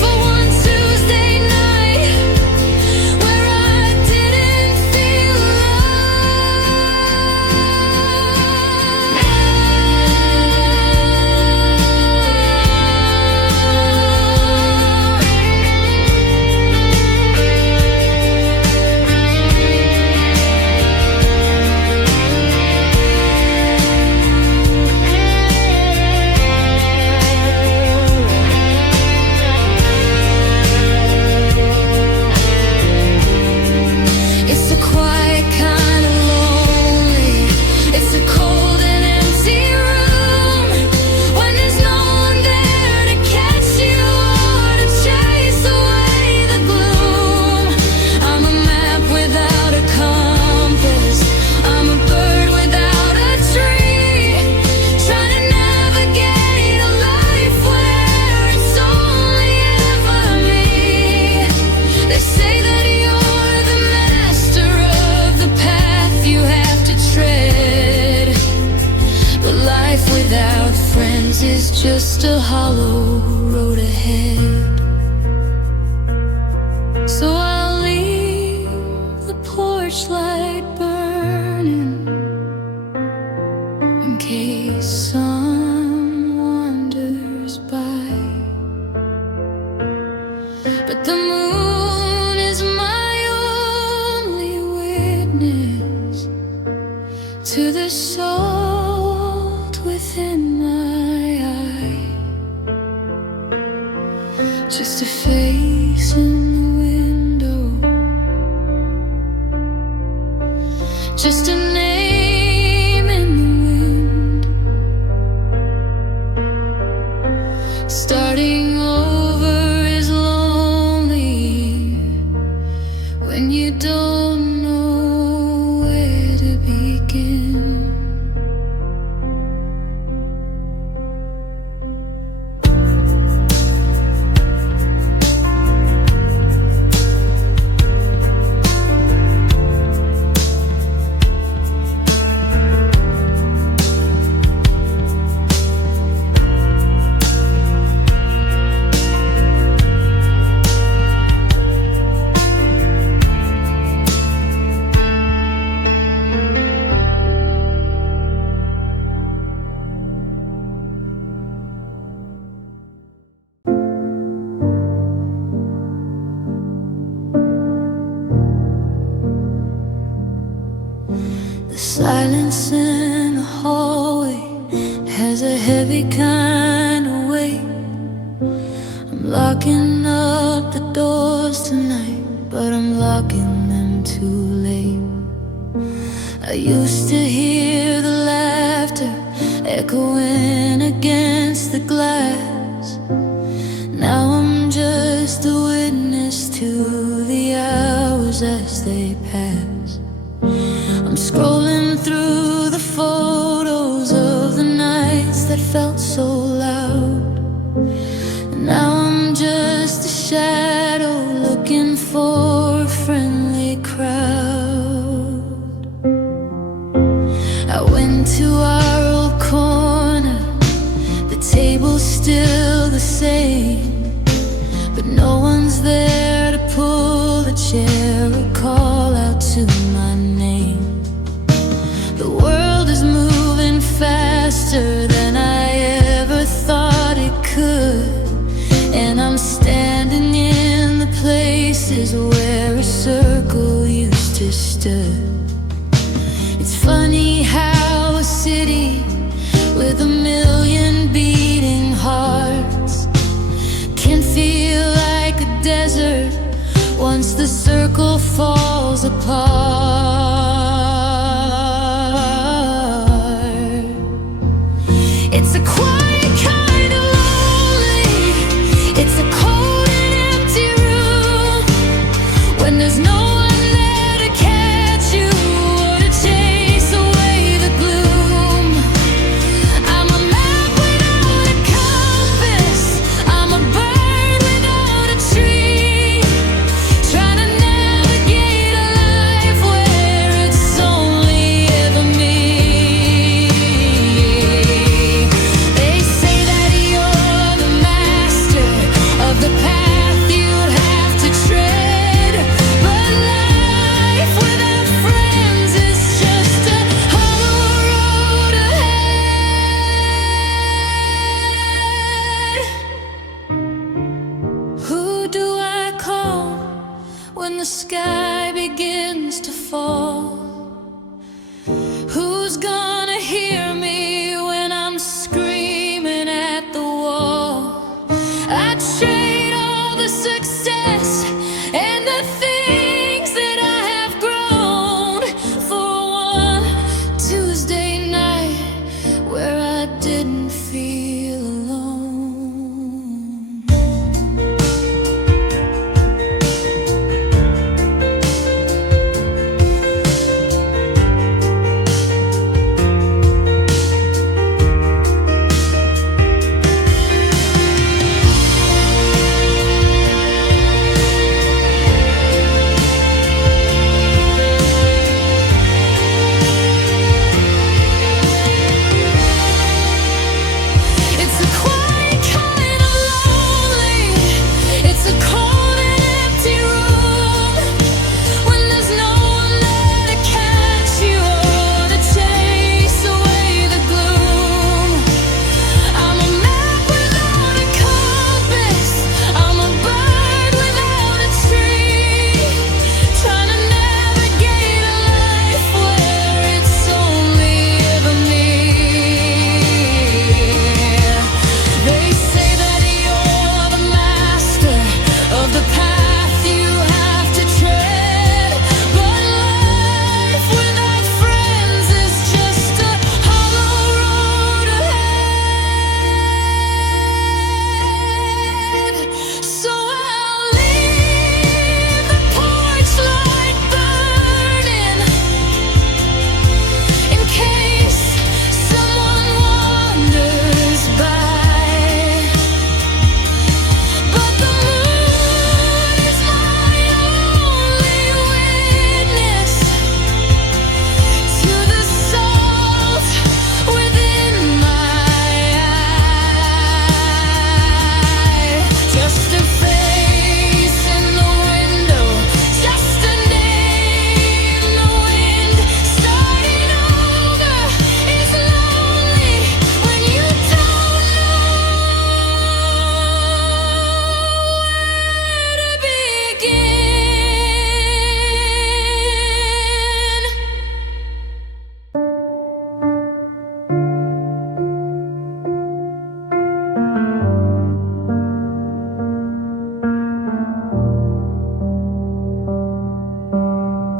for one Tuesday night where I didn't feel It's a quiet kind of lonely. It's a cold and empty room when there's no one there to catch you or to chase away the gloom. I'm a map without a compass. I'm a bird without a tree, trying to navigate a life where it's only ever me. They say that you're the master of the path you have to tread, but life without friends is just a hollow road ahead. So I'll leave the porch light burning in case someone wanders by. But the moon is my only witness to the salt within my eye. Just a face in the window, just a name in the wind. Starting over is lonely when you don't know where to begin. Silence in the hallway has a heavy kind of weight. I'm locking up the doors tonight, but I'm locking them too late. I used to hear the laughter echoing against the glass. Now I'm just a witness to the hours as they pass. I'm scrolling through the photos of the nights that felt so loud. And now I'm just a shadow looking for a friendly crowd. I went to our old corner, the table's still the same, but no one's there to pull the chair or call out to my name. The world is moving faster than I ever thought it could, and I'm standing in the places where a circle used to stood. It's funny how a city with a million beating hearts can feel like a desert once the circle falls apart. It's a quiet kind of lonely. It's a cold and empty room when there's no one there to catch you or to chase away the gloom. I'm a map without a compass. I'm a bird without a tree, trying to navigate a life where it's only ever me. They say that you're the master of the path you'd have to tread, but life without friends is just a hollow road ahead. Who do I call when the sky begins to fall? Who's gonna hear me when I'm screaming at the wall? I trade all the success and the things that I have grown for one Tuesday night where I didn't feel alone. 'Cause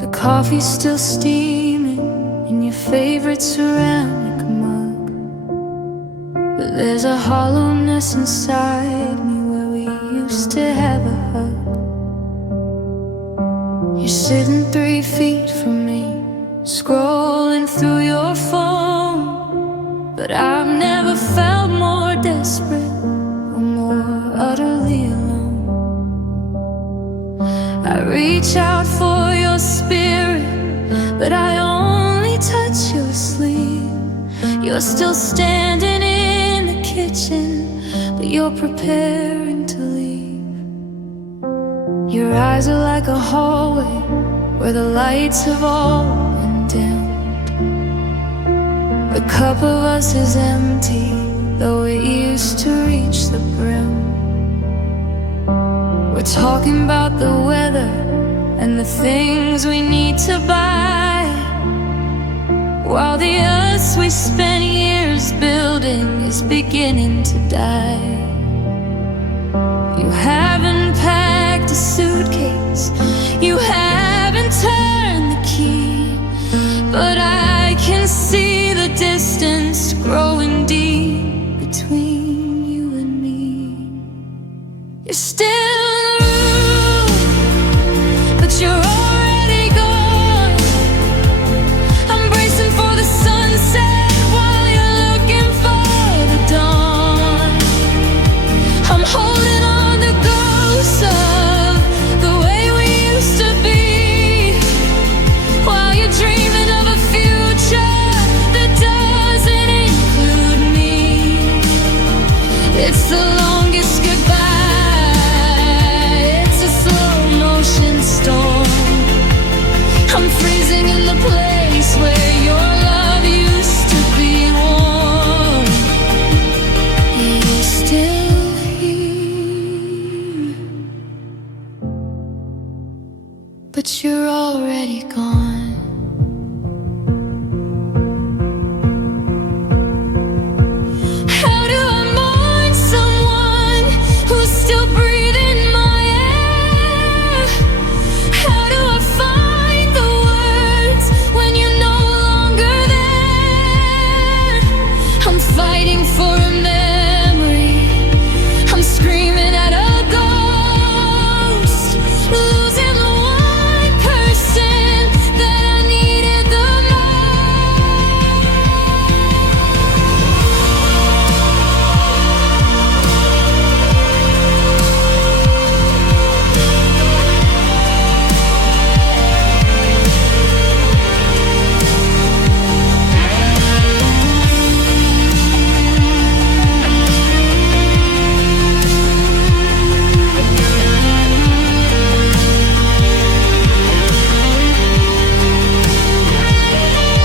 The coffee's still steaming in your favorite ceramic mug, but there's a hollowness inside me where we used to have a hug. You're sitting 3 feet from me, scrolling through your phone, but I've never felt more desperate or more utterly alone. I reach out for your spirit, but I only touch your sleeve. You're still standing in the kitchen, but you're preparing to leave. Your eyes are like a hallway where the lights have all been dimmed. The cup of us is empty, though it used to reach the brim. We're talking about the weather and the things we need to buy, while the us we spent years building is beginning to die. You haven't packed a suitcase, you haven't turned the key, but I can see the distance growing deep between you and me. You're still in the room, but you're already gone. I'm bracing for the sunset while you're looking for the dawn. I'm holding on to ghosts of the way we used to be, while you're dreaming of a future that doesn't include me. It's the longest goodbye, it's a slow motion storm. I'm freezing in the place where your love used to be warm. You're still here, but you're already gone. How do I mourn someone who's still breathing my air? How do I find the words when you're no longer there? I'm fighting for a memory, I'm screaming at a ghost, losing the one person that I needed the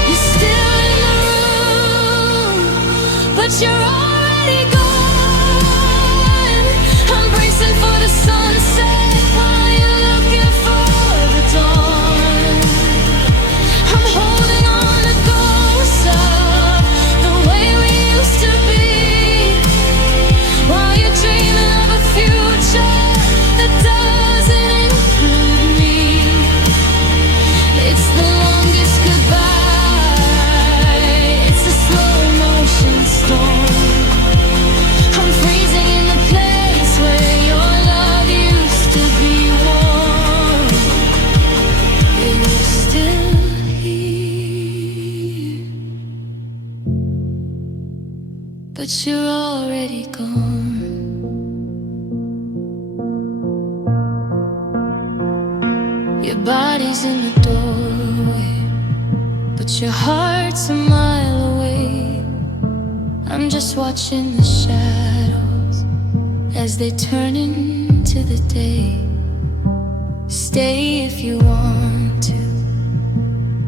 You're still in the room, but you're already gone. I'm bracing for the sunset while you're looking for the dawn. I'm holding on to ghosts of the way we used to be, while you're dreaming of a future that doesn't include me. It's the longest goodbye, it's a slow motion storm. I'm freezing in the place where your love used to be warm. You're still here, but you're already gone. Your body's in the doorway, but your heart's a mile away. I'm just watching the shadows as they turn into the day. Stay if you want to,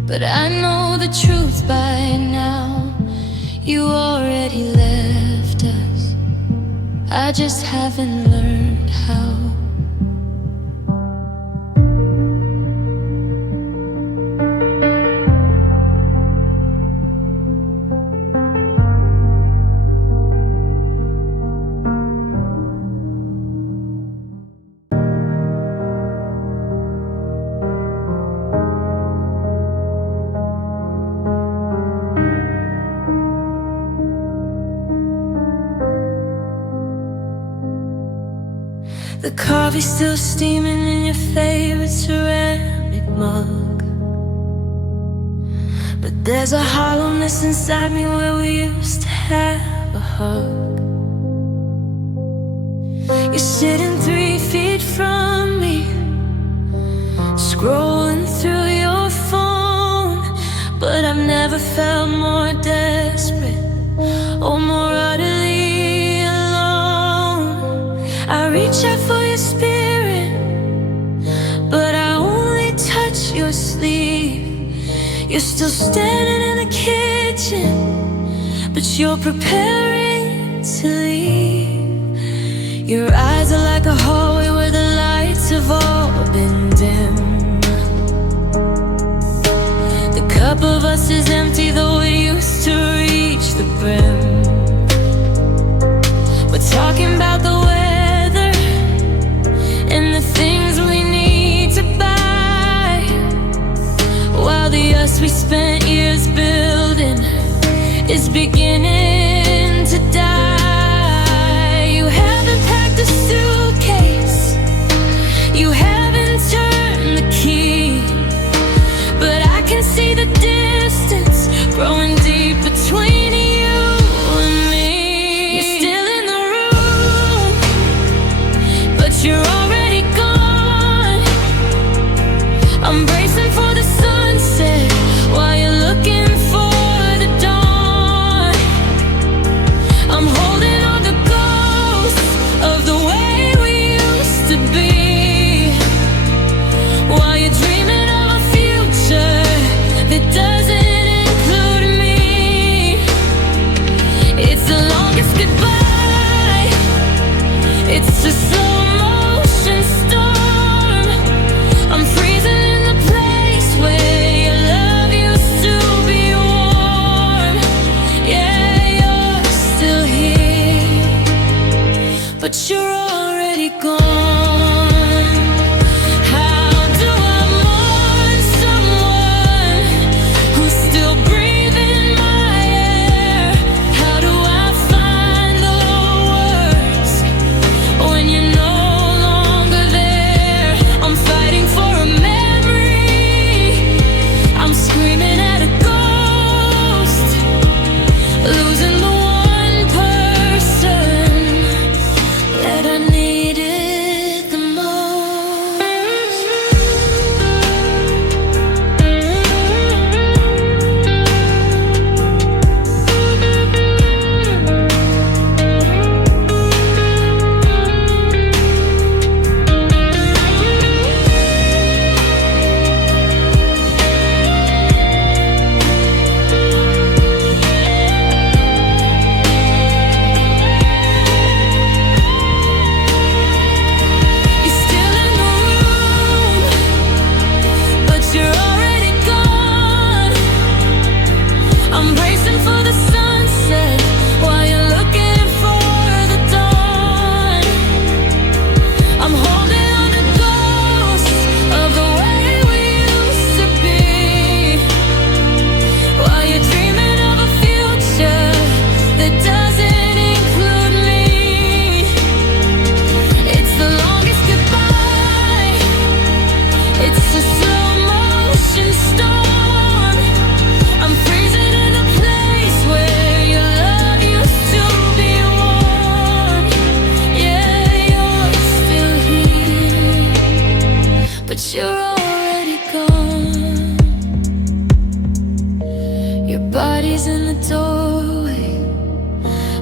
but I know the truth by now. You already left us, I just haven't learned how. The coffee's still steaming in your favorite ceramic mug, but there's a hollowness inside me where we used to have a hug. You're sitting 3 feet from me, scrolling through your phone, but I've never felt more desperate or more utterly alone. I reach out for your spirit, but I only touch your sleeve. You're still standing in the kitchen, but you're preparing to leave. Your eyes are like a hallway where the lights have all been dim. The cup of us is empty, though it used to reach the brim. We're talking about the weather and the things we need to buy, while the us we spent years building is beginning to die. You haven't packed a suitcase, you haven't turned the key, but I can see the distance growing deep between you and me. You're still in the room, but you're already gone. I'm bracing for the sunset while you're looking for the dawn. I'm holding on to ghosts of the way we used to be, while you're dreaming of a future that doesn't include me. It's the longest goodbye, it's a slow motion storm. I'm freezing in the place where your love used to be warm. Yeah, you're still here, but you're already gone. How do I mourn someone who's still breathing my air? How do I find the words when you're no longer there? I'm fighting for a memory, I'm screaming at a ghost, losing the one person that I needed the most. You're still in the room, but you're already gone. I'm bracing for the sunset while you're looking for the dawn. I'm holding on to ghosts of the way we used to be, while you're dreaming of a future that doesn't include me. It's the longest goodbye, it's a slow motion storm. I'm freezing in a place where your love used to be warm. Yeah, you're still here, but you're already gone. Your body's in the doorway,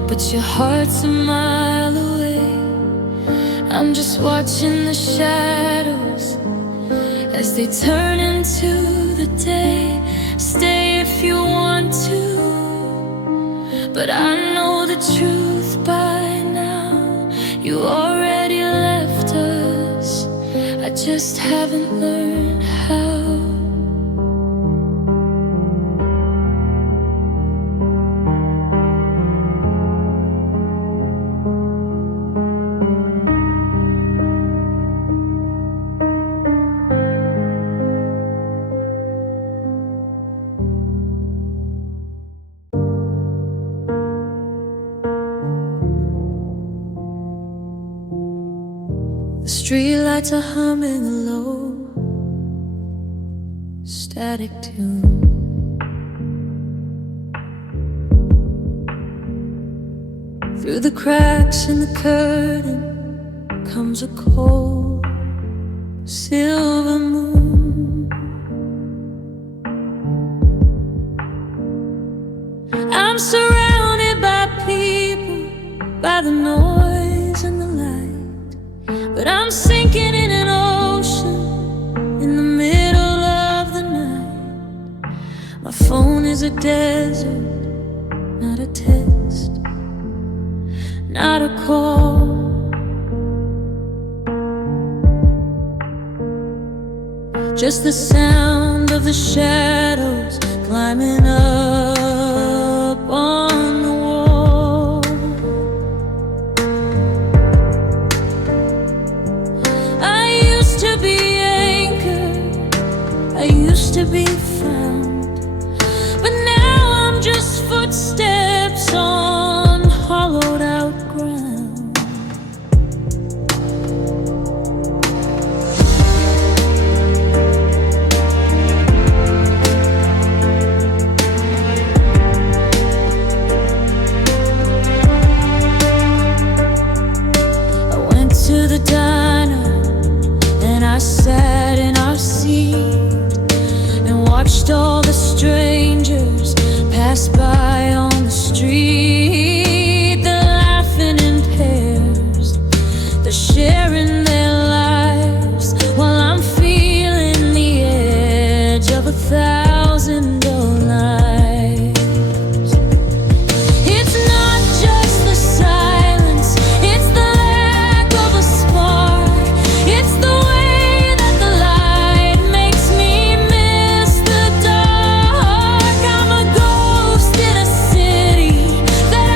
but your heart's a mile away. I'm just watching the shadows as they turn into the day. Stay if you want to, but I know the truth by now. You already left us, I just haven't learned how. streetlights are humming a low static tune. Through the cracks in the curtain comes a cold silver moon. I'm surrounded by people, by the noise and the light, but I'm sinking in an ocean in the middle of the night. My phone is a desert, not a text, not a call. Just the sound of the shadows climbing up on the wall. I used to be anchored, I used to be found, but now I'm just footsteps on hollowed out ground. I sat in our seat and watched all the strangers pass by on the street. They're laughing in pairs, they're sharing their lives, while I'm feeling the edge of 1,000 dull nights. It's not just the silence, it's the lack of a spark, it's the that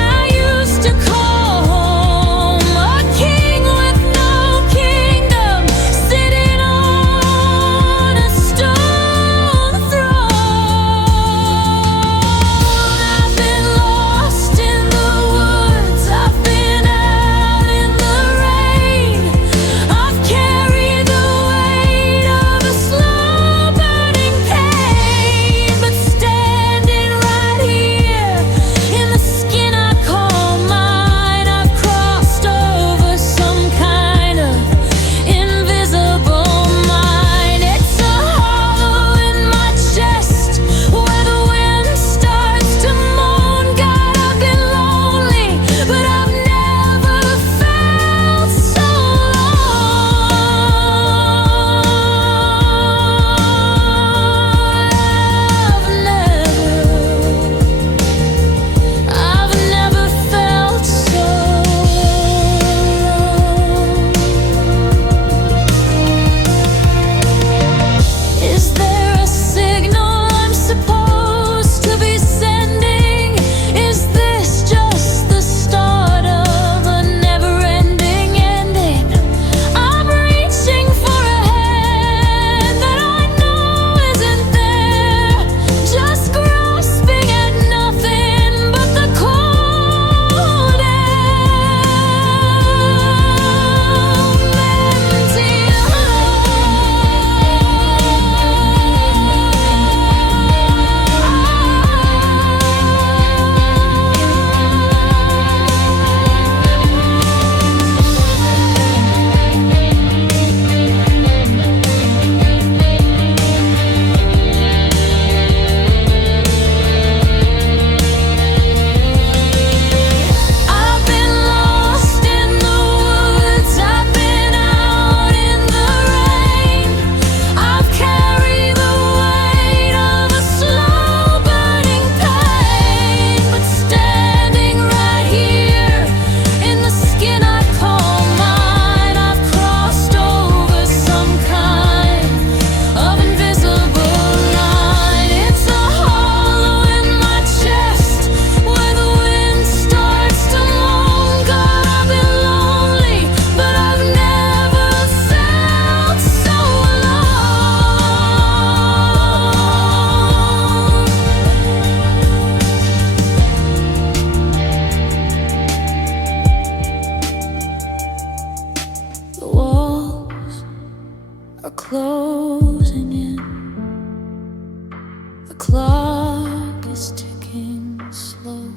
clock is ticking slow.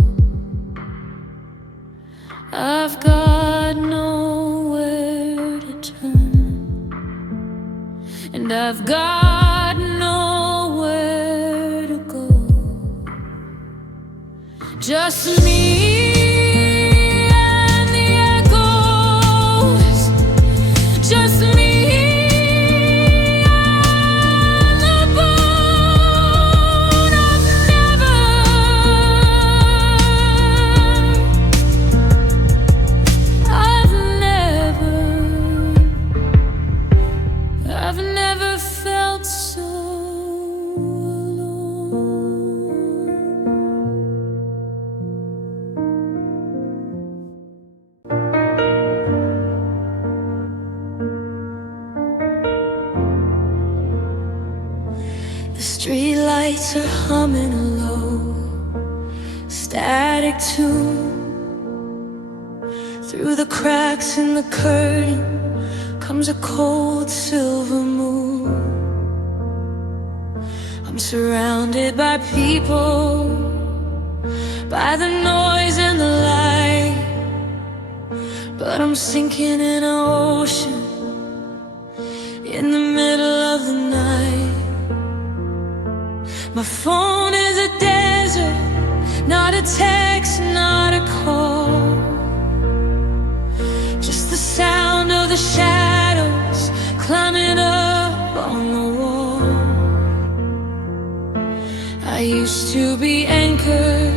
I've got nowhere to turn, and I've got nowhere to go. Just me and the echoes. Just me and the bone. I've never felt so street lights are humming a low static tune. Through the cracks in the curtain comes a cold silver moon. I'm surrounded by people, by the noise and the light, but I'm sinking in an ocean in the middle of the night. My phone is a desert, not a text, not a call. Just the sound of the shadows climbing up on the wall. I used to be anchored,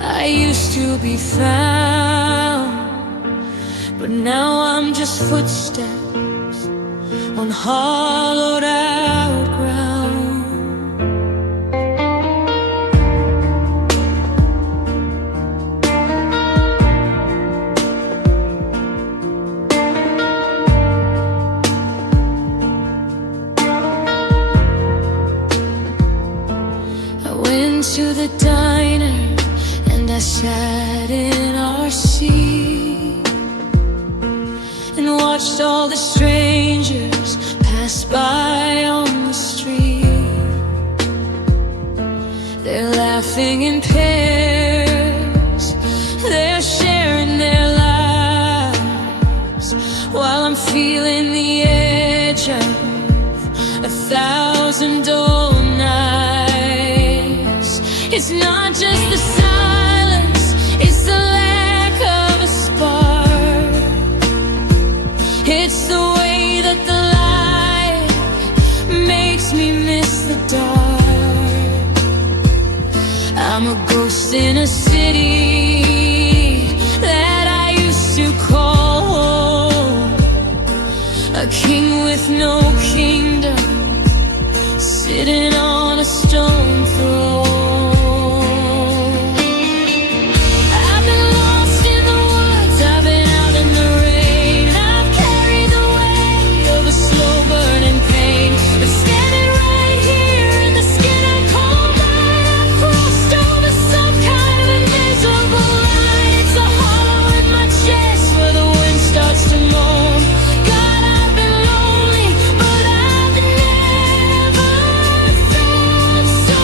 I used to be found, but now I'm just footsteps on hollowed out ground. To the diner and I sat in our seat and watched all the strangers pass by on the street. They're laughing in pairs, they're sharing their lives, while I'm feeling the edge of 1,000 dull nights. It's not just the silence, it's the lack of a spark. It's the way that the light makes me miss the dark. I'm a ghost in a city that I used to call home, a king with no kingdom, sitting on a stone throne. So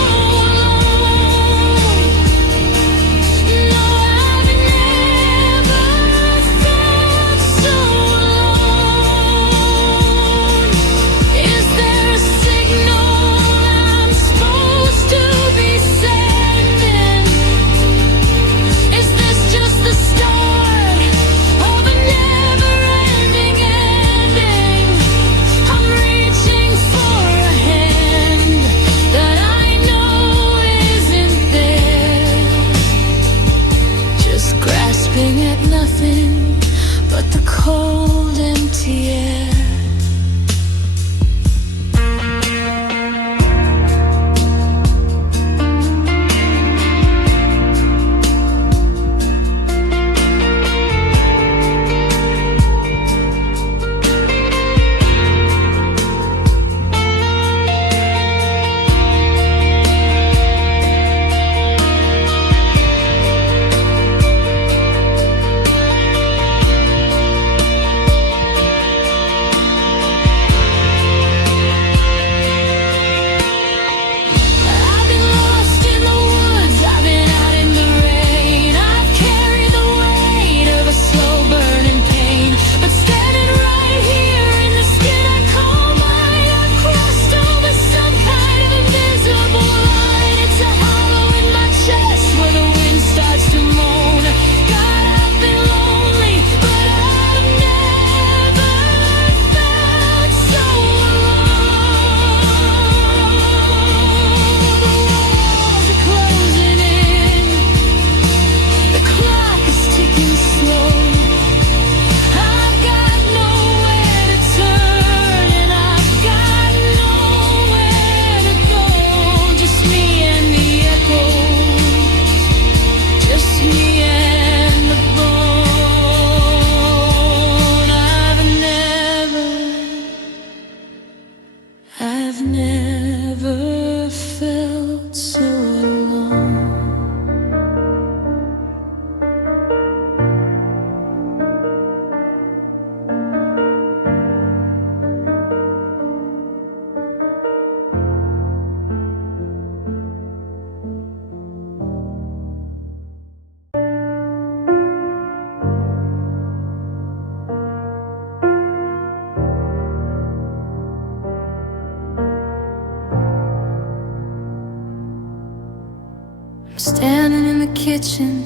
Standing in the kitchen,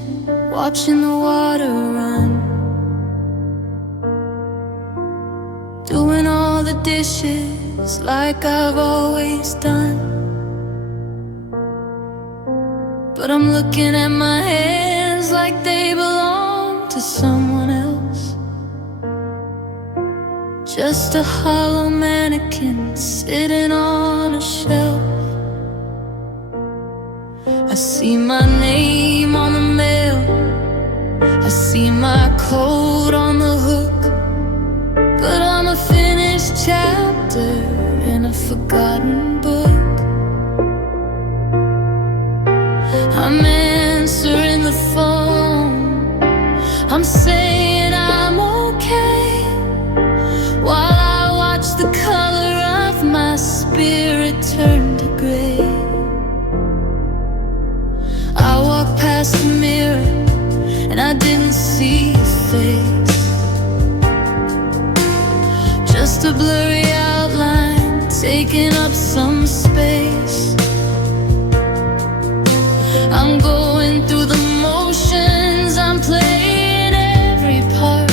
watching the water run, doing all the dishes like I've always done. But I'm looking at my hands like they belong to someone else. Just a hollow mannequin sitting on a shelf. I see my name on the mail, I see my coat on the hook, but I'm a finished chapter in a forgotten book. I'm answering the phone, I'm saying I'm okay, while I watch the color of my spirit turn to gray. I walked past the mirror and I didn't see your face, just a blurry outline taking up some space. I'm going through the motions, I'm playing every part,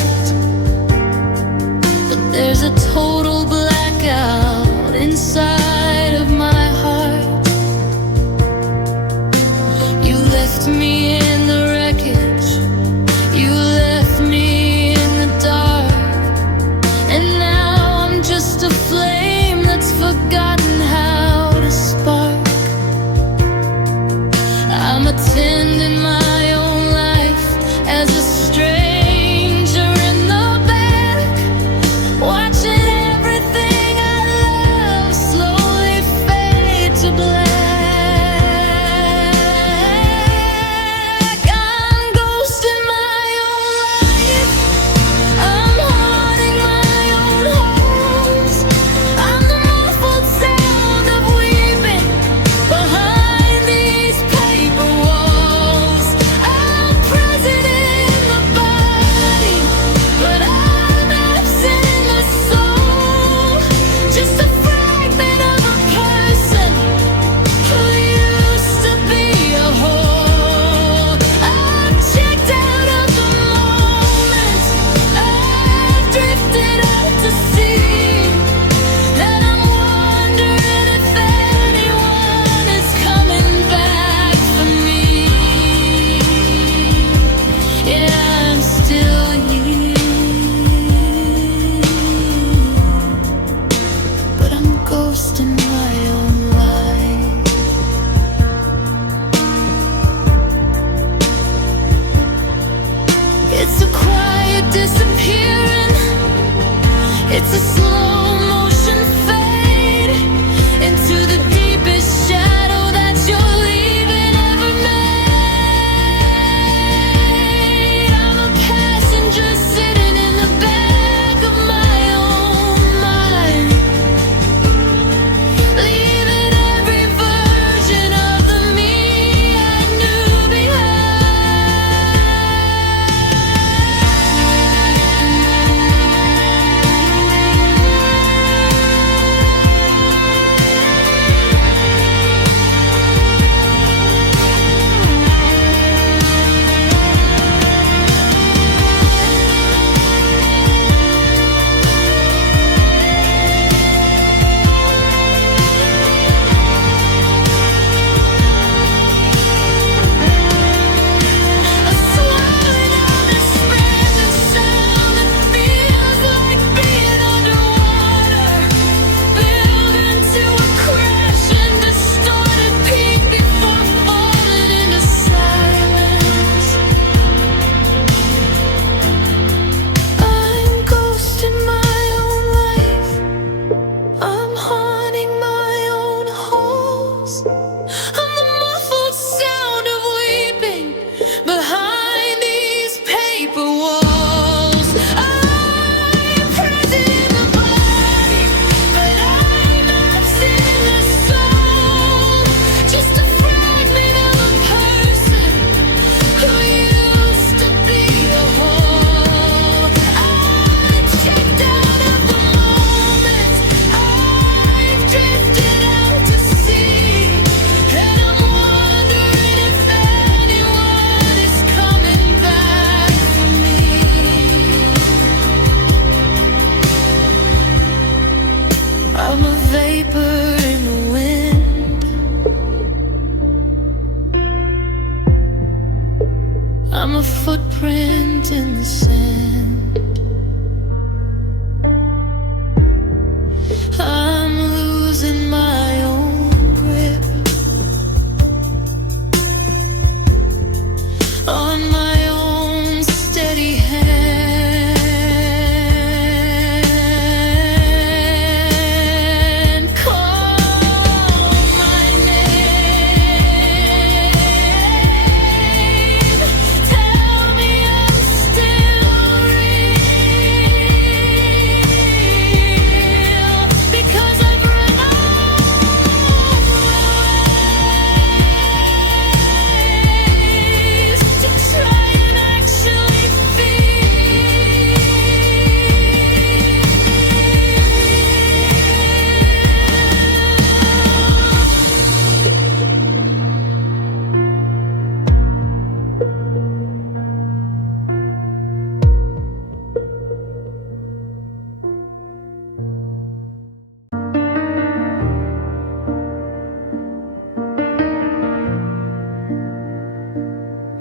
but there's a total blackout inside of my heart. You left me in the wreckage, you left me in the dark, and now I'm just a flame that's forgotten how to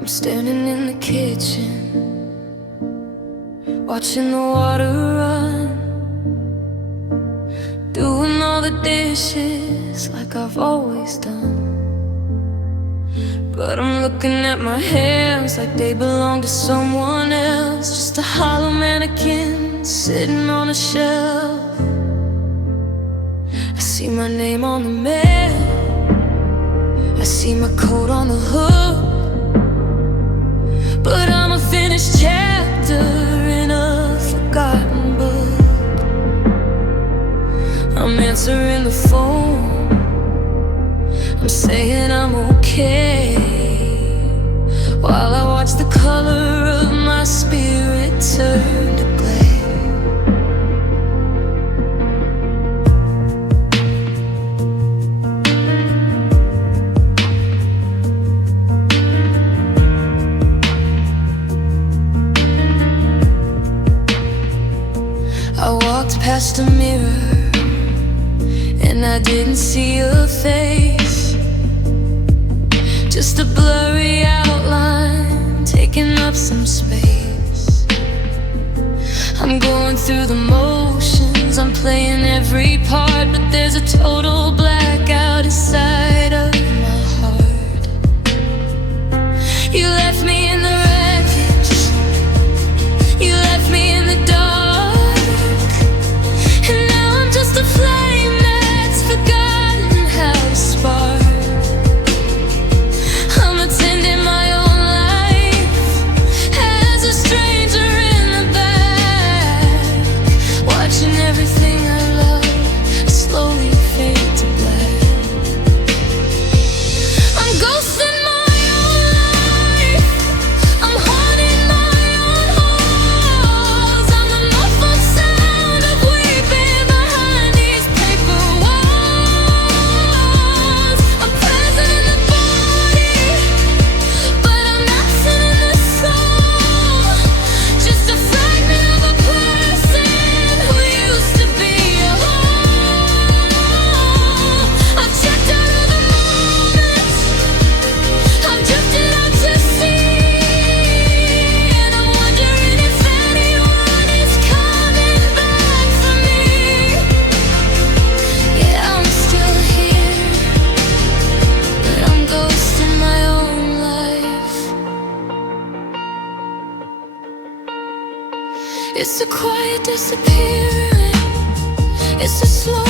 standing in the kitchen, watching the water run, doing all the dishes like I've always done. But I'm looking at my hands like they belong to someone else, just a hollow mannequin sitting on a shelf. I see my name on the mail, I see my coat on the hook, but I'm a finished chapter in a forgotten book. I'm answering the phone, I'm saying I'm okay, while I watch the color of my spirit turn to gray. I walked past a mirror and I didn't see your face, just a blurry outline taking up some space. I'm going through the motions, I'm playing every part, but there's a total blackout inside of my heart. You left me in the wreckage, you left me in the dark, and now I'm just a flame that's forgotten how to spark. I'm attending my own life as a stranger in the back, watching everything I love slowly fade to black. I'm ghosting my own life, I'm haunting my own halls. I'm the muffled sound of weeping behind these paper walls. I'm present in the body, but I'm absent in the soul, just a fragment of a person who used to be a whole. I've checked out of the moment, I've drifted out to sea, and I'm wondering if anyone is coming back for me. Yeah, I'm still here, but I'm ghosting my own life. It's a quiet disappearing, it's a slow